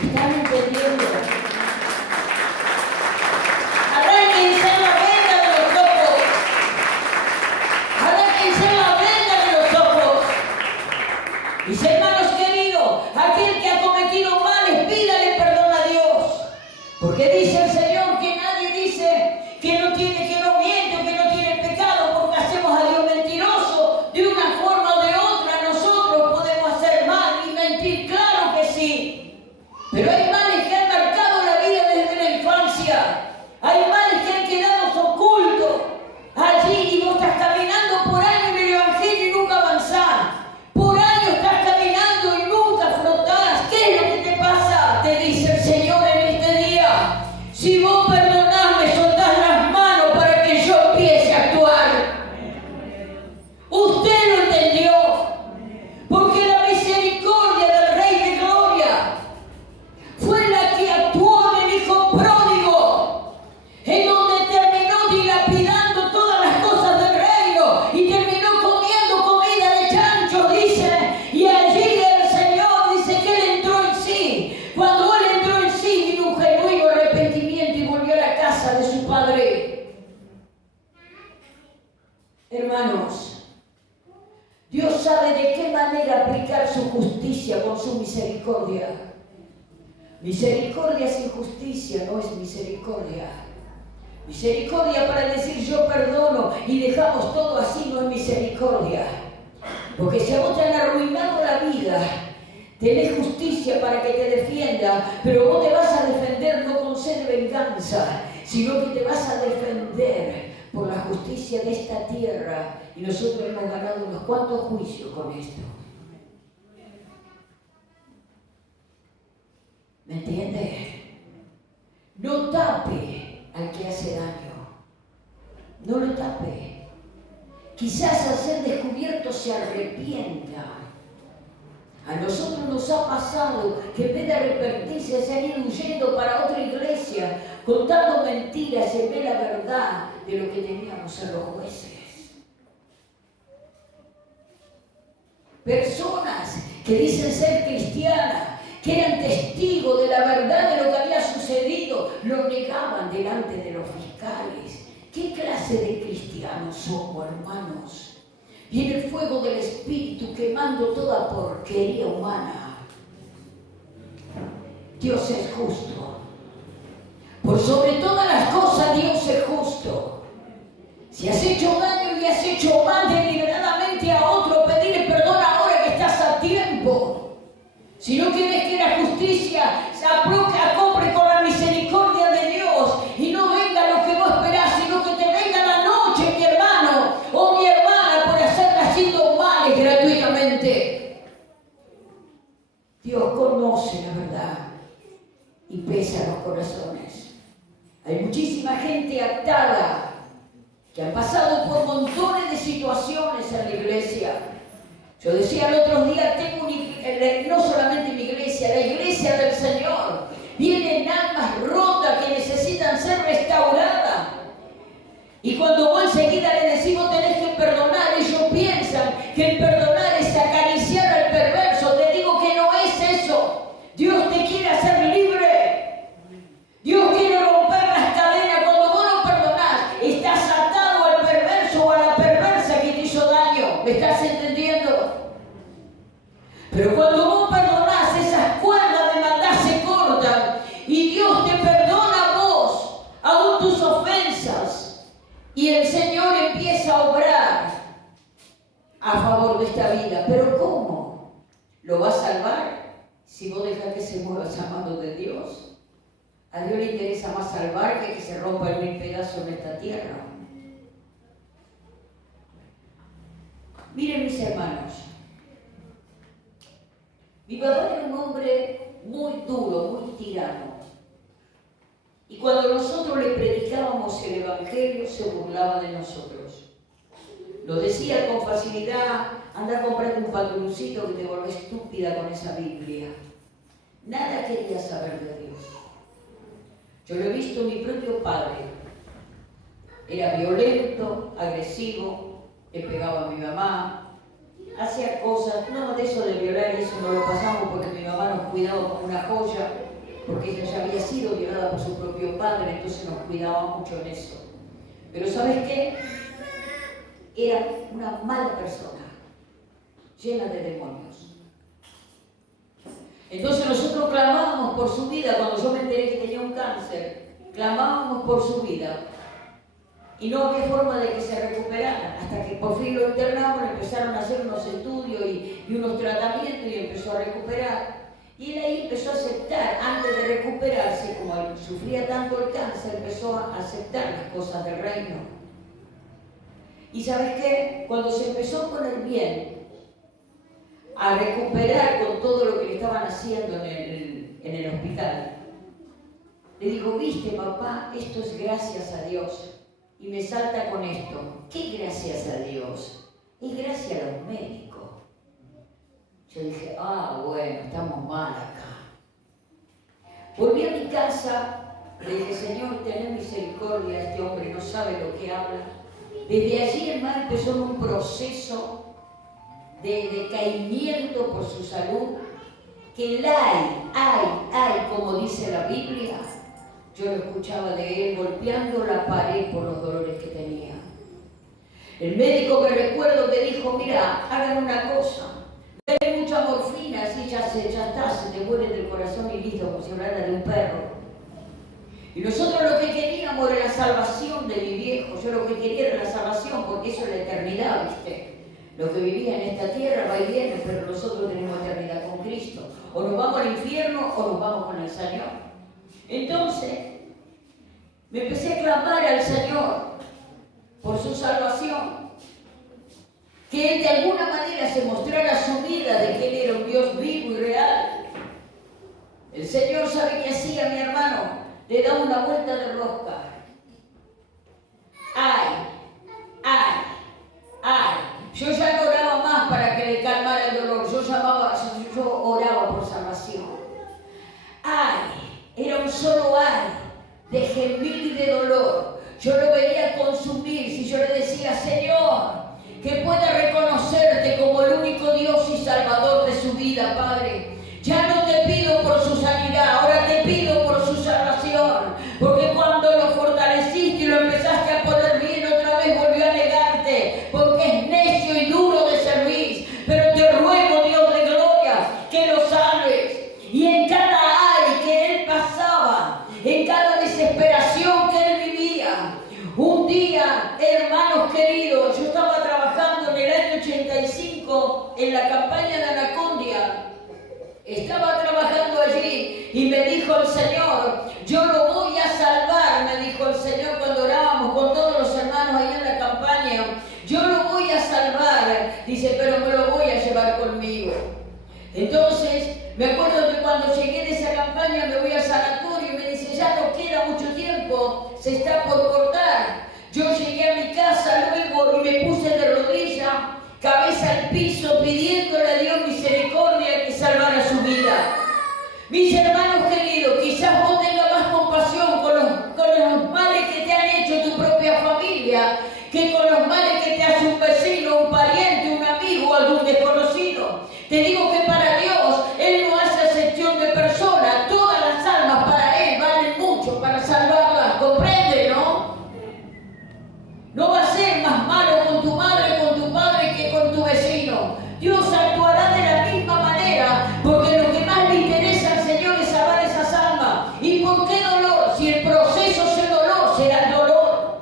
¿Me están entendiendo? Mis hermanos queridos, aquel que ha cometido males, pídale perdón a Dios. Porque dice el Señor que nadie dice que no miente o que no tiene pecado, porque hacemos a Dios mentiroso. De una forma o de otra nosotros podemos hacer mal y mentir, claro que sí. Pero hay males que han marcado la vida desde la infancia. Hay males que han quedado ocultos allí y vos estás caminando por años en el Evangelio y nunca avanzás. Por años estás caminando y nunca flotás. ¿Qué es lo que te pasa? Te dice el Señor en este día. Si vos perdonás, me soltás las manos para que yo empiece a actuar. Usted lo entendió. Porque la misericordia del Rey de Gloria fue la que actuó en el Hijo Pródigo, en donde terminó dilapidando todas las cosas del reino y terminó comiendo comida de chancho, dice, y allí el Señor dice que él entró en sí. Cuando él entró en sí, vino un genuino arrepentimiento y volvió a la casa de su padre. Hermanos, Dios sabe de qué manera aplicar su justicia con su misericordia. Misericordia sin justicia no es misericordia. Misericordia para decir yo perdono y dejamos todo así no es misericordia. Porque si a vos te han arruinado la vida, tenés justicia para que te defienda, pero vos te vas a defender no con sed de venganza, sino que te vas a defender por la justicia de esta tierra. Y nosotros hemos ganado unos cuantos juicios con esto. ¿Me entiende? No tape al que hace daño. No lo tape. Quizás al ser descubierto se arrepienta. A nosotros nos ha pasado que en vez de arrepentirse se han ido huyendo para otra iglesia, contando mentiras en vez de la verdad de lo que teníamos en los jueces. Personas que dicen ser cristianas, que eran testigos de la verdad de lo que había sucedido, lo negaban delante de los fiscales. ¿Qué clase de cristianos somos, hermanos? Viene el fuego del Espíritu quemando toda porquería humana. Dios es justo. Por sobre todas las cosas, Dios es justo. Si has hecho daño y has hecho mal deliberadamente a otro, pedirle perdón ahora que estás a tiempo. Si no quieres que la justicia se acople con la misericordia de Dios y no venga lo que vos esperás, sino que te venga la noche, mi hermano o mi hermana, por hacerle haciendo males gratuitamente. Dios conoce la verdad y pesa los corazones. Hay muchísima gente atada que han pasado por montones de situaciones en la iglesia. Yo decía el otro día, no solamente mi iglesia, la iglesia del Señor. Vienen almas rotas que necesitan ser restauradas. Y cuando vos enseguida le decimos tenés que perdonar, ellos piensan que el perdonar es acariciar al perverso. Te digo que no es eso. Dios te quiere hacer libre. Dios quiere romper las cadenas. Cuando vos no perdonás, estás atado al perverso o a la perversa que te hizo daño. ¿Me estás entendiendo? Pero cuando vos perdonás, esas cuerdas de maldad se cortan y Dios te perdona a vos, aún tus ofensas, y el Señor empieza a obrar a favor de esta vida. ¿Pero cómo? ¿Lo va a salvar si vos dejás que se mueva esa mano de Dios? A Dios le interesa más salvar que se rompa en 1000 pedazos en esta tierra. Miren, mis hermanos, mi papá era un hombre muy duro, muy tirano. Y cuando nosotros le predicábamos el Evangelio, se burlaba de nosotros. Lo decía con facilidad: anda a comprarte un pantaloncito que te volvés estúpida con esa Biblia. Nada quería saber de Dios. Yo lo he visto en mi propio padre. Era violento, agresivo, le pegaba a mi mamá, hacía cosas, no de eso de violar, eso no lo pasamos porque mi mamá nos cuidaba como una joya, porque ella ya había sido violada por su propio padre, entonces nos cuidaba mucho en eso. Pero ¿sabes qué? Era una mala persona, llena de demonios. Entonces nosotros clamábamos por su vida. Cuando yo me enteré que tenía un cáncer, clamábamos por su vida. Y no había forma de que se recuperara, hasta que por fin lo internaron, empezaron a hacer unos estudios y unos tratamientos y empezó a recuperar. Y él ahí empezó a aceptar, antes de recuperarse, como él sufría tanto el cáncer, empezó a aceptar las cosas del reino. Y ¿sabes qué? Cuando se empezó a poner bien, a recuperar con todo lo que le estaban haciendo en el hospital, le digo: viste, papá, esto es gracias a Dios. Y me salta con esto: ¿qué gracias a Dios? Es gracias a los médicos. Yo dije: bueno, estamos mal acá. Volví a mi casa, le dije: Señor, ten misericordia, este hombre no sabe lo que habla. Desde allí, hermano, empezó un proceso de decaimiento por su salud, que el ay, como dice la Biblia, yo lo escuchaba de él golpeando la pared por los dolores que tenía. El médico, que recuerdo, que dijo: mira, hagan una cosa, denle mucha morfina, así ya está, se te muere del corazón y listo, como si hablara de un perro. Y nosotros lo que queríamos era la salvación de mi viejo. Yo lo que quería era la salvación, porque eso es la eternidad, ¿viste? Los que vivían en esta tierra va y viene, pero nosotros tenemos eternidad con Cristo. O nos vamos al infierno o nos vamos con el Señor. Entonces, me empecé a clamar al Señor por su salvación. Que Él de alguna manera se mostrara su vida, de que Él era un Dios vivo y real. El Señor sabe qué hacía, mi hermano. Le daba una vuelta de rosca. Ay. Yo ya no oraba más para que le calmara el dolor. Yo oraba por salvación. Era un solo ay, de gemir y de dolor. Yo lo veía consumir. Si yo le decía: Señor, que pueda reconocerte como el único Dios y Salvador de su vida, Padre. Ya no te pido por su sanidad, ahora te pido por su salvación. Porque cuando lo fortaleciste y lo empezaste a poner bien, otra vez volvió a negarte, porque es necio y duro de servir. Pero te ruego, Dios de gloria, que lo salves. Y en cada ay que él pasaba, en cada desesperación que él vivía, un día, hermanos queridos, yo estaba trabajando en el año 85 en la campaña de Anacondia. Estaba trabajando allí y me dijo el Señor: yo lo voy a salvar, me dijo el Señor cuando orábamos con todos los hermanos ahí en la campaña. Yo lo voy a salvar, dice, pero me lo voy a llevar conmigo. Entonces, me acuerdo que cuando llegué de esa campaña me voy al sanatorio y me dice: ya no queda mucho tiempo, se está por cortar. Yo llegué a mi casa luego y me puse de rodillas, cabeza al piso, pidiéndole a Dios misericordia que salvara su vida. Mis hermanos queridos, quizás vos tengas más compasión con los males que te han hecho tu propia familia, que con los males que te hace un vecino, un pariente, un amigo o algún desconocido. Te digo que para Dios, Él no hace acepción de personas. Todas las almas para Él valen mucho para salvarlas. ¿Comprende, no? No va a ser más malo con tu madre, con tu padre que con tu vecino. Dios actuará de la misma manera, porque lo que más le interesa al Señor es salvar esas almas. ¿Y por qué dolor? Si el proceso es el dolor, será el dolor.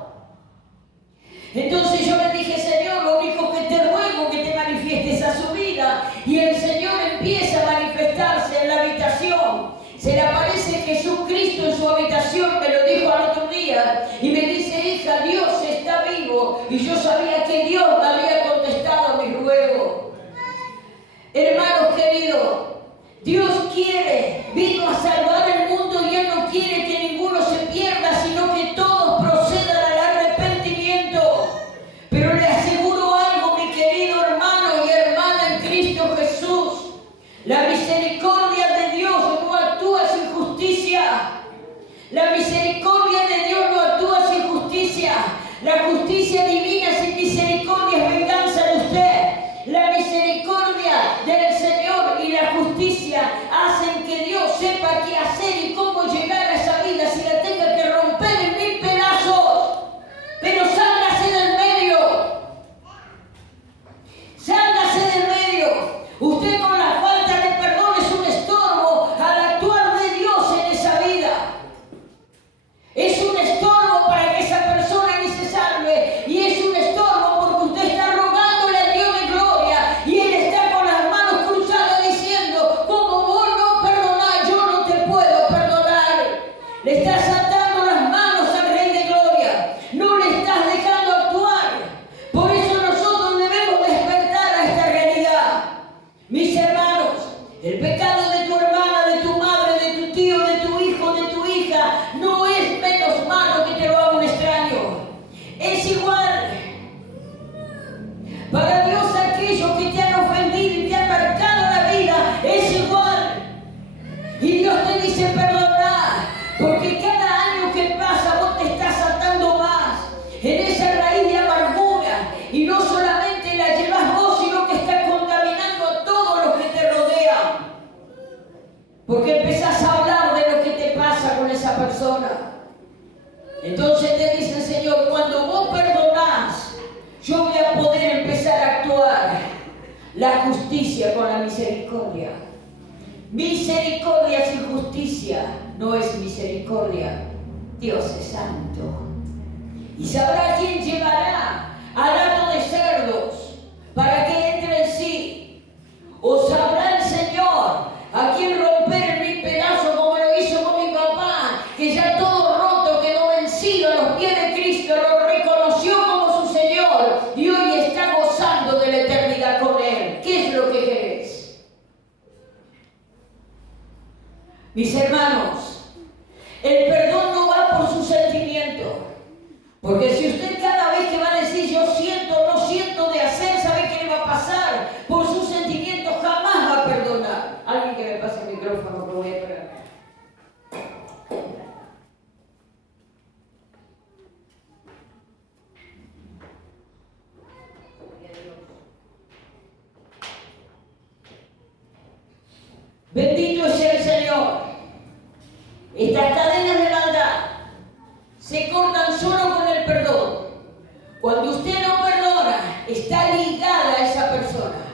Entonces yo le dije: Señor, lo único que te ruego que te manifiestes a su vida. Y el Señor empieza a manifestarse en la habitación. Se le aparece Jesucristo en su habitación, me lo dijo al otro día, y me dice: hija, Dios está vivo. Y yo sabía que Dios me había contestado a mi ruego. Hermanos queridos, Dios vino a salvar el mundo y Él no quiere que ninguno se pierda. La justicia divina sin misericordia es venganza de usted. La misericordia del Señor y la justicia hacen que Dios sepa qué hacer y cómo llegar a esa vida si la tenga que romper en 1000 pedazos. Pero sálgase del medio. Sálgase del medio. Usted con la falta de perdón es un estorbo al actuar de Dios en esa vida. Es un estorbo para que esa persona ni se salve. Y es un estorbo porque usted está rogándole a Dios de gloria. Y Él está con las manos cruzadas diciendo, como vos no perdonás, yo no te puedo perdonar. Le estás atando las manos al Rey de Gloria. No le estás dejando actuar. Por eso nosotros debemos despertar a esta realidad. Mis hermanos, el pecado de tu hermana, de tu madre, de tu tío, de tu hijo, de tu hija, no es menos malo que te lo haga un extraño. Es igual. Para Dios aquellos que te han ofendido y te han marcado la vida, es igual. Y Dios te dice perdonar, porque cada año que pasa vos te estás atando más en esa raíz de amargura. Y no solamente la llevas vos, sino que estás contaminando a todos los que te rodean. Porque empezás a hablar de lo que te pasa con esa persona. Entonces te dice el Señor, cuando vos perdonás, yo voy a poder empezar a actuar la justicia con la misericordia. Misericordia sin justicia no es misericordia. Dios es santo. Y sabrá quién llevará al hato de cerdos para que entre en sí. O sabrá el Señor a quién romper en 1000 pedazos como lo hizo con mi papá, que ya todo roto quedó vencido a los pies de Cristo, lo reconoció como su Señor y hoy está gozando de la eternidad con Él. ¿Qué es lo que querés? Mis hermanos, el perdón no va por su sentimiento. Porque si usted cada vez que va a decir yo siento, no siento de hacer, ¿sabe qué le va a pasar? Por sus sentimientos jamás va a perdonar. Alguien que me pase el micrófono, que voy a esperar. Bendito sea el Señor. Estas cadenas de maldad se cortan solo con el perdón. Cuando usted no perdona, está ligada a esa persona.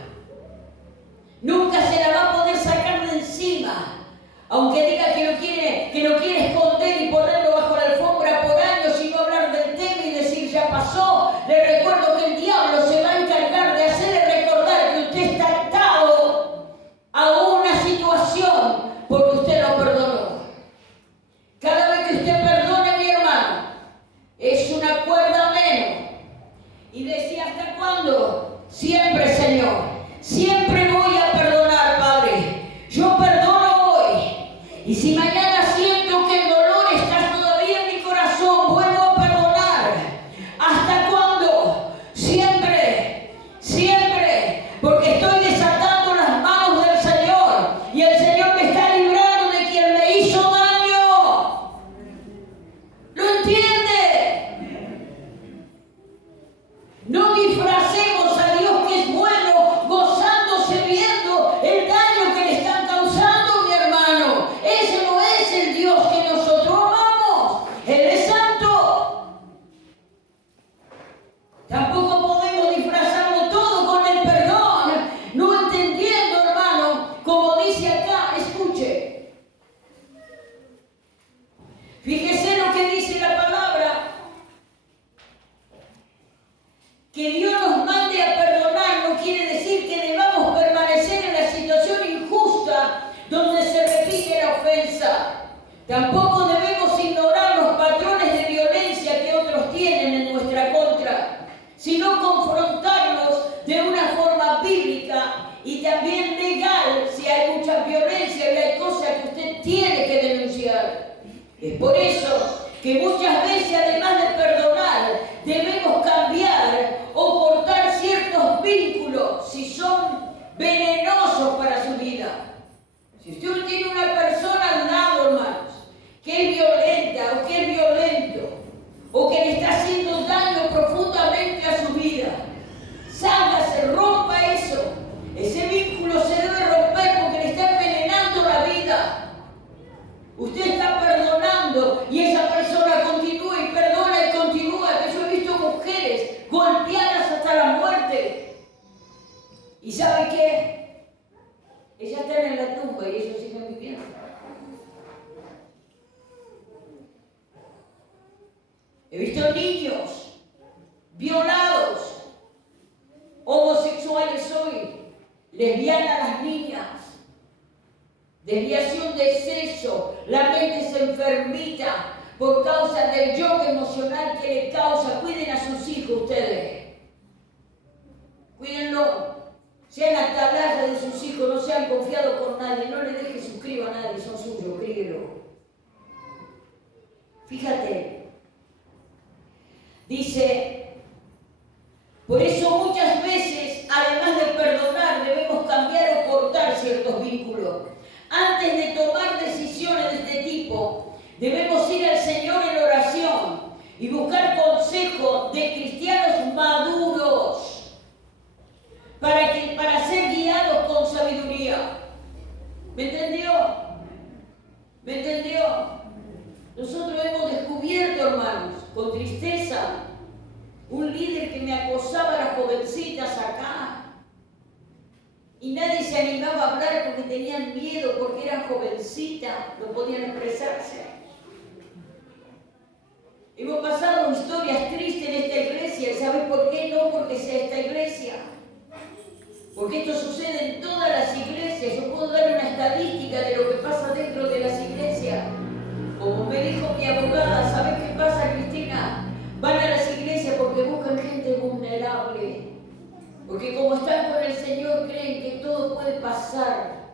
Nunca se la va a poder sacar de encima. Aunque diga que lo quiere esconder y ponerlo bajo la alfombra por años y no hablar del tema y decir ya pasó, le recuerdo que el diablo se va a encargar de hacerle recordar que usted está atado a una situación porque usted no perdonó. Cada vez que usted perdone, mi hermano, es una cuerda menos. Y decía, ¿hasta cuándo? Siempre, Señor. Siempre voy a perdonar, Padre. Yo perdono hoy. Y si mañana siento que el dolor está todavía en mi corazón, vuelvo a perdonar. ¿Hasta cuándo? Siempre. Siempre. Porque estoy desatando las manos del Señor. Y el Señor me está librando de quien me hizo daño. ¿Lo entiende? No disfracemos a Dios que es bueno, gozándose viendo el daño que le están causando, mi hermano. Ese no es el Dios que nosotros amamos. Él es santo. Tampoco podemos disfrazarlo todo con el perdón, no entendiendo, hermano, como dice acá, escuche. Fíjese lo que dice la palabra. Que Dios nos mande a perdonar no quiere decir que debamos permanecer en la situación injusta donde se repite la ofensa. Tampoco debemos ignorar los patrones de violencia que otros tienen en nuestra contra, sino confrontarlos de una forma bíblica y también legal si hay mucha violencia y hay cosas que usted tiene que denunciar. Es por eso que muchas veces, además de perdonar, debemos cambiar o cortar ciertos vínculos si son venenosos para su vida. Si usted tiene una persona al lado, hermanos, que es violenta o que es violento o que le está haciendo daño y esa persona continúa y perdona y continúa. Que yo he visto mujeres golpeadas hasta la muerte. ¿Y sabe qué? Ellas están en la tumba y ellos siguen viviendo. He visto niños violados, homosexuales hoy, lesbianas las niñas, desviación de sexo, la mente se enfermita por causa del shock emocional que le causa. Cuiden a sus hijos ustedes, cuídenlo, sean atalayas de sus hijos, no sean confiados con nadie, no le dejen suscribir a nadie, son suyos, críguelo. Fíjate. Dice, por eso muchas veces, además de perdonar, debemos cambiar o cortar ciertos vínculos. Antes de tomar decisiones de este tipo, debemos ir al Señor en oración y buscar consejo de cristianos maduros para ser guiados con sabiduría. ¿Me entendió? ¿Me entendió? Nosotros hemos descubierto, hermanos, con tristeza, un líder que me acosaba a las jovencitas acá. Y nadie se animaba a hablar porque tenían miedo, porque eran jovencitas, no podían expresarse. Hemos pasado historias tristes en esta iglesia. ¿Y sabes por qué? No porque sea esta iglesia. Porque esto sucede en todas las iglesias. Yo puedo dar una estadística de lo que pasa dentro de las iglesias. Como me dijo mi abogada, ¿sabes qué pasa, Cristina? Van a las iglesias porque buscan gente vulnerable. Porque como están con el Señor, creen que todo puede pasar.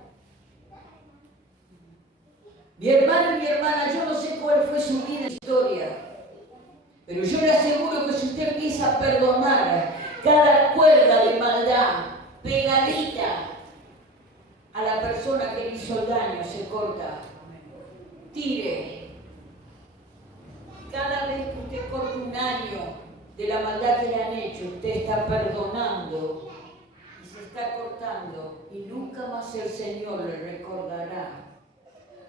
Mi hermano y mi hermana, yo no sé cuál fue su vida y historia, pero yo le aseguro que si usted empieza a perdonar cada cuerda de maldad pegadita a la persona que le hizo el daño, se corta. Tire. Cada vez que usted corte un año de la maldad que le han hecho, usted está perdonando y se está cortando, y nunca más el Señor le recordará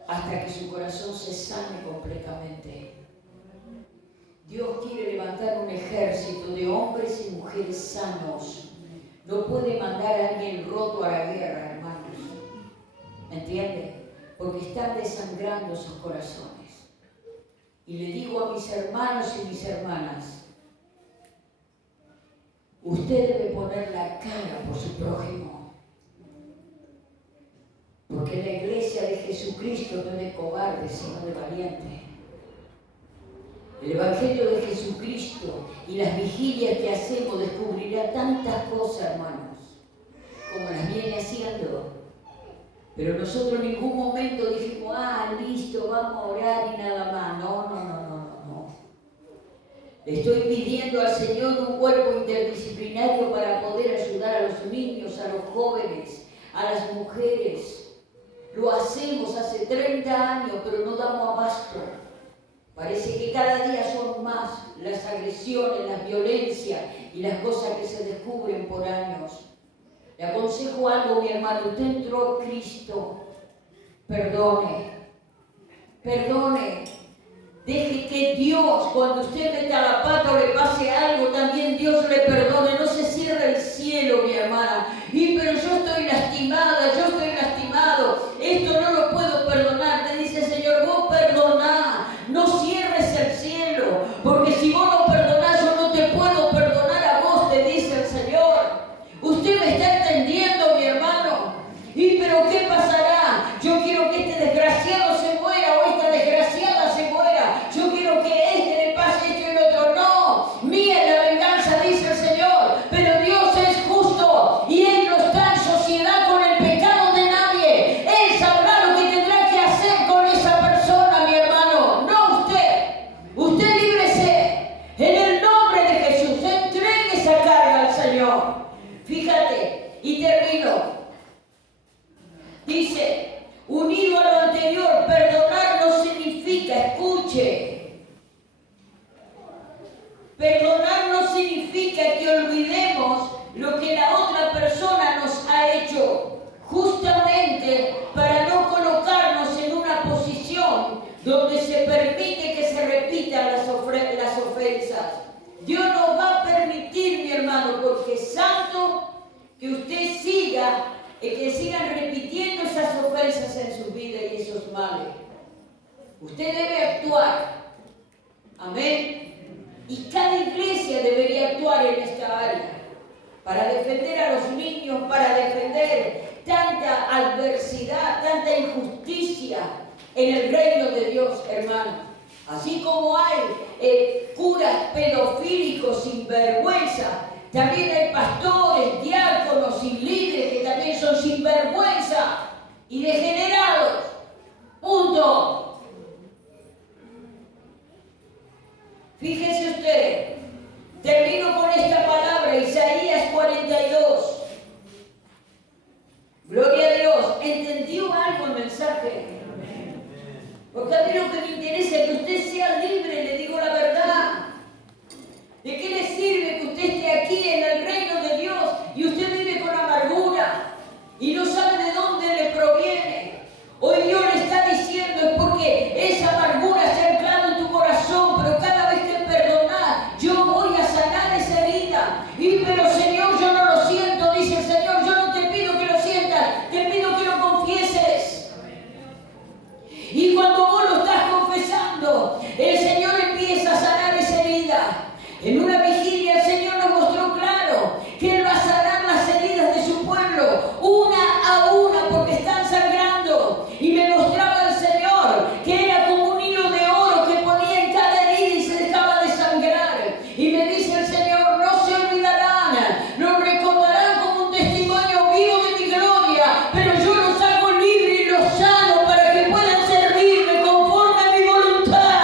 hasta que su corazón se sane completamente. Dios quiere levantar un ejército de hombres y mujeres sanos. No puede mandar a alguien roto a la guerra, hermanos. ¿Me entiende? Porque están desangrando sus corazones. Y le digo a mis hermanos y mis hermanas, usted debe poner la cara por su prójimo. Porque la iglesia de Jesucristo no es de cobarde, sino de valiente. El Evangelio de Jesucristo y las vigilias que hacemos descubrirá tantas cosas, hermanos, como las viene haciendo. Pero nosotros en ningún momento dijimos, listo, vamos a orar y nada más. No. Le estoy pidiendo al Señor un cuerpo interdisciplinario para poder ayudar a los niños, a los jóvenes, a las mujeres. Lo hacemos hace 30 años, pero no damos abasto. Parece que cada día son más las agresiones, las violencias y las cosas que se descubren por años. Le aconsejo algo, mi hermano, usted entró a Cristo, perdone, deje que Dios, cuando usted mete a la pata o le pase algo, también Dios le perdone, no se cierre el cielo, mi hermana. Pero yo estoy lastimada, yo estoy lastimado, esto no lo puedo perdonar. Te dice el Señor, vos perdoná, no cierres el cielo, porque si vos no perdonás, yo no te puedo perdonar a vos, te dice el Señor. Usted me está entendiendo, mi hermano. Pero ¿qué pasará? Yo quiero que este desgraciado se muera o esta desgraciada se muera. Yo quiero que a este le pase esto y el otro. No, mía es la venganza, dice el Señor. Pero Dios es justo y Él no está en sociedad con el pecado de nadie. Él sabrá lo que tendrá que hacer con esa persona, mi hermano. No usted. Usted líbrese. En el nombre de Jesús, entregue esa carga al Señor. Fíjate, y termino. Dice, unido a lo anterior, perdonar no significa, escuche, perdonar no significa que olvidemos lo que la otra persona nos ha hecho, justamente para no colocarnos en una posición donde se permite que que usted siga, que sigan repitiendo esas ofensas en su vida y esos males. Usted debe actuar. Amén. Y cada iglesia debería actuar en esta área para defender a los niños, para defender tanta adversidad, tanta injusticia en el reino de Dios, hermano. Así como hay curas pedofílicos sin vergüenza, también hay pastores, diáconos y líderes que también son sinvergüenza y degenerados. Punto. Fíjese usted, termino con esta palabra, Isaías 42. Gloria a Dios. ¿Entendió algo el mensaje? Porque a mí lo que me interesa es que usted sea libre, le digo la verdad. ¿De qué le sirve que usted esté aquí en el reino de Dios y usted vive con amargura y no sabe de dónde le proviene? Hoy Dios le está diciendo es porque esa amargura se ha anclado en tu corazón, pero cada vez que perdonas, yo voy a sanar esa herida. Pero Señor, yo no lo siento, dice el Señor, yo no te pido que lo sientas, te pido que lo confieses. Y cuando vos lo estás confesando, el Señor empieza a sanar esa herida. En una vigilia el Señor nos mostró claro que Él va a sanar las heridas de su pueblo, una a una, porque están sangrando. Y me mostraba el Señor que era como un hilo de oro que ponía en cada herida y se dejaba de sangrar. Y me dice el Señor, no se olvidarán, lo recordarán como un testimonio vivo de mi gloria, pero yo los hago libres y los sano para que puedan servirme conforme a mi voluntad.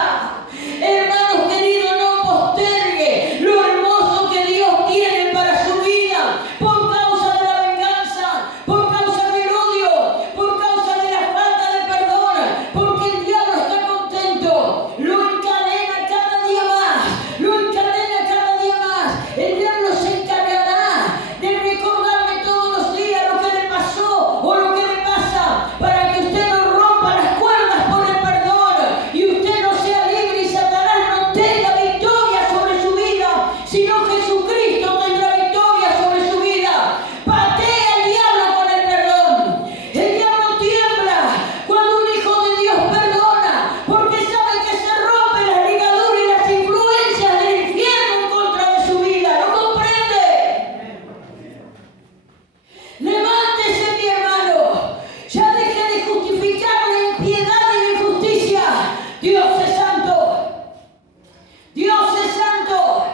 Hermanos queridos, no postergue lo hermoso que Dios tiene para su vida por causa de la venganza, por causa del odio, por causa de la falta de perdón, porque el diablo está contento, lo encadena cada día más, lo encadena cada día más. El diablo se encargará de recordarle todos los días lo que le pasó o lo que le pasa para que usted no rompa las cuerdas por el perdón y usted no sea libre y Satanás no tenga victoria sobre su vida, sino Jesucristo tendrá victoria sobre su vida. Patea al diablo con el perdón. El diablo tiembla cuando un hijo de Dios perdona, porque sabe que se rompen las ligaduras y las influencias del infierno en contra de su vida. ¿Lo comprende? Levántese, mi hermano. Ya deje de justificar la impiedad y la injusticia. Dios es santo. Dios es santo.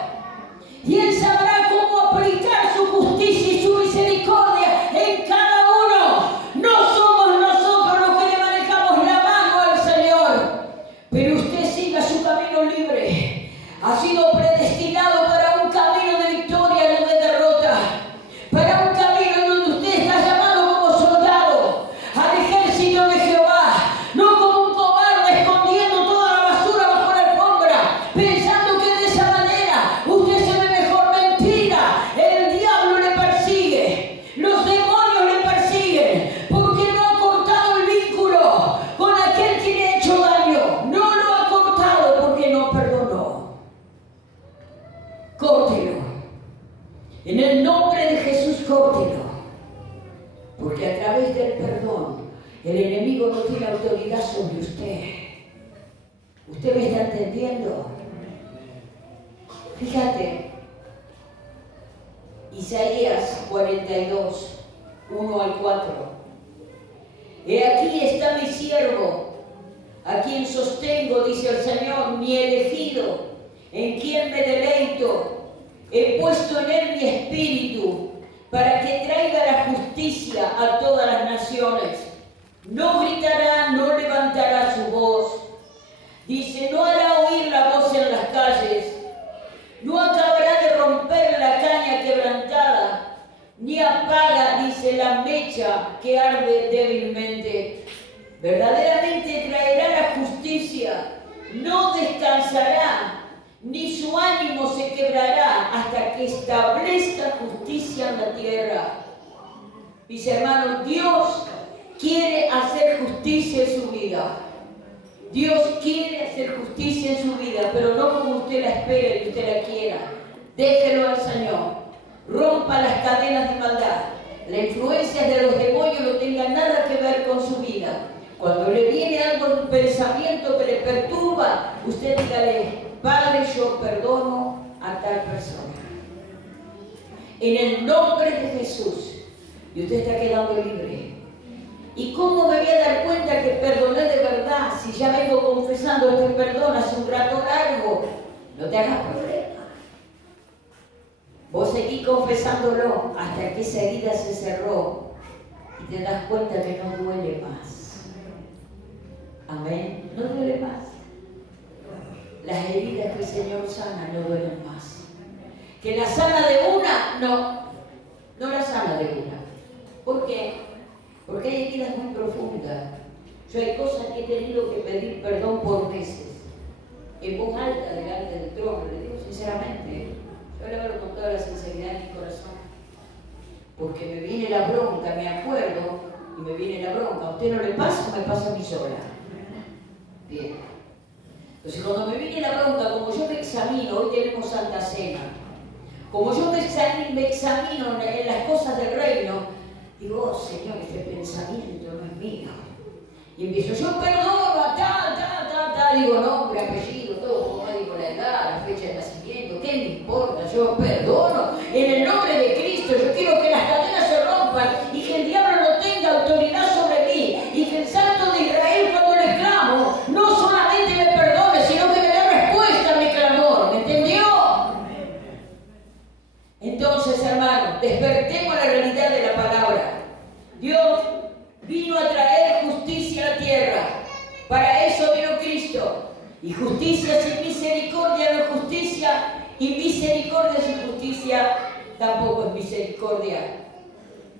Y Él sabrá cómo aplicar su justicia y su misericordia en cada uno. No somos nosotros los que le manejamos la mano al Señor. Pero usted siga su camino libre. Ha sido predestinado para un camino de victoria, no de derrota. Para un camino en donde usted está llamado como soldado al ejército de Jehová. No como un cobarde escondiendo toda la basura bajo la alfombra, pensando que de esa manera usted se ve mejor. Mentira. El diablo le persigue. Los demonios le persiguen porque no ha cortado el vínculo con aquel que le ha hecho daño. No lo ha cortado porque no perdonó. Córtelo. En el nombre de Jesús, córtelo. Porque a través del perdón, el enemigo no tiene autoridad sobre usted. ¿Usted me está entendiendo? Fíjate, Isaías 42, 1 al 4. He aquí está mi siervo, a quien sostengo, dice el Señor, mi elegido, en quien me deleito. He puesto en él mi espíritu para que traiga la justicia a todas las naciones. No gritará, no levantará su voz. Dice, no hará oír la voz en las calles. No acabará de romper la caña quebrantada, ni apaga, dice, la mecha que arde débilmente. Verdaderamente traerá la justicia, no descansará, ni su ánimo se quebrará hasta que establezca justicia en la tierra. Mis hermanos, Dios quiere hacer justicia en su vida. Dios quiere hacer justicia en su vida, pero no como usted la espera y usted la quiera. Déjelo al Señor. Rompa las cadenas de maldad. la influencia de los demonios no tenga nada que ver con su vida. Cuando le viene algo en un pensamiento que le perturba, usted dígale: Padre, yo perdono a tal persona. En el nombre de Jesús. Y usted está quedando libre. ¿Y cómo me voy a dar cuenta que perdoné de verdad si ya vengo confesando este perdón hace un rato largo? No te hagas problema. Vos seguís confesándolo hasta que esa herida se cerró y te das cuenta que no duele más. Amén. No duele más. Las heridas que el Señor sana no duelen más. Que la sana de una, no la sana de una. ¿Por qué? Porque hay heridas muy profundas. Yo hay cosas que he tenido que pedir perdón por meses, en voz alta delante del trono, le digo sinceramente. Yo le hablo con toda la sinceridad en mi corazón. Porque me viene la bronca, me acuerdo, y me viene la bronca. ¿A usted no le pasa o me pasa a mí sola? Bien. Entonces cuando me viene la bronca, como yo me examino, hoy tenemos Santa Cena, como yo me examino en las cosas del reino, digo: oh, Señor, este pensamiento no es mío. Y empiezo: yo perdono a tal, digo nombre, apellido, todo, como digo, la edad, la fecha de nacimiento, ¿qué me importa? Yo perdono en el nombre de Cristo. Yo quiero que las cadenas se rompan y que el diablo no tenga autoridad sobre mí, y que el Santo de Israel, cuando le clamo, no solamente me perdone, sino que me dé respuesta a mi clamor. ¿Me entendió? Entonces, hermano, despertemos la realidad de la palabra. Dios vino a traer justicia a la tierra. Para eso vino Cristo. Y justicia sin misericordia no es justicia, y misericordia sin justicia tampoco es misericordia.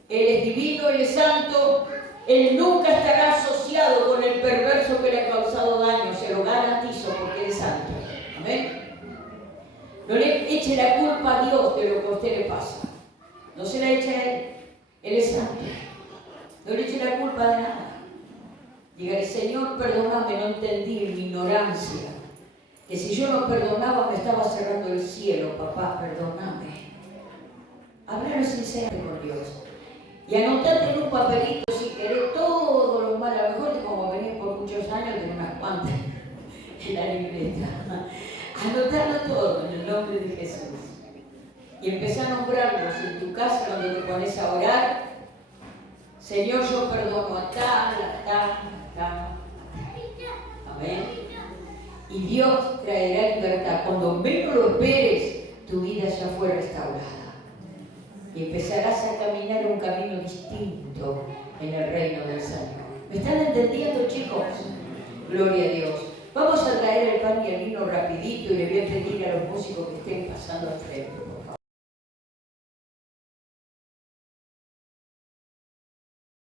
Él es divino, Él es santo. Él nunca estará asociado con el perverso que le ha causado daño. Se lo garantizo, porque Él es santo. Amén. No le eche la culpa a Dios de lo que a usted le pasa. No se la eche a Él. Él es santo. No le eche la culpa de nada. Dígale: Señor, perdóname, no entendí mi ignorancia. Que si yo no perdonaba me estaba cerrando el cielo. Papá, perdóname. Hablar sinceramente con Dios. Y anotate en un papelito, si querés, todo lo malo. A lo mejor, como venís por muchos años, tenés unas cuantas en la libreta. Anotarlo todo en el nombre de Jesús. Y empezá a nombrarlos en tu casa donde te pones a orar. Señor, yo perdono a tal. Amén. Y Dios traerá libertad. Cuando menos lo esperes, tu vida ya fue restaurada. Y empezarás a caminar un camino distinto en el reino del Señor. ¿Me están entendiendo, chicos? Gloria a Dios. Vamos a traer el pan y el vino rapidito y le voy a pedir a los músicos que estén pasando al frente.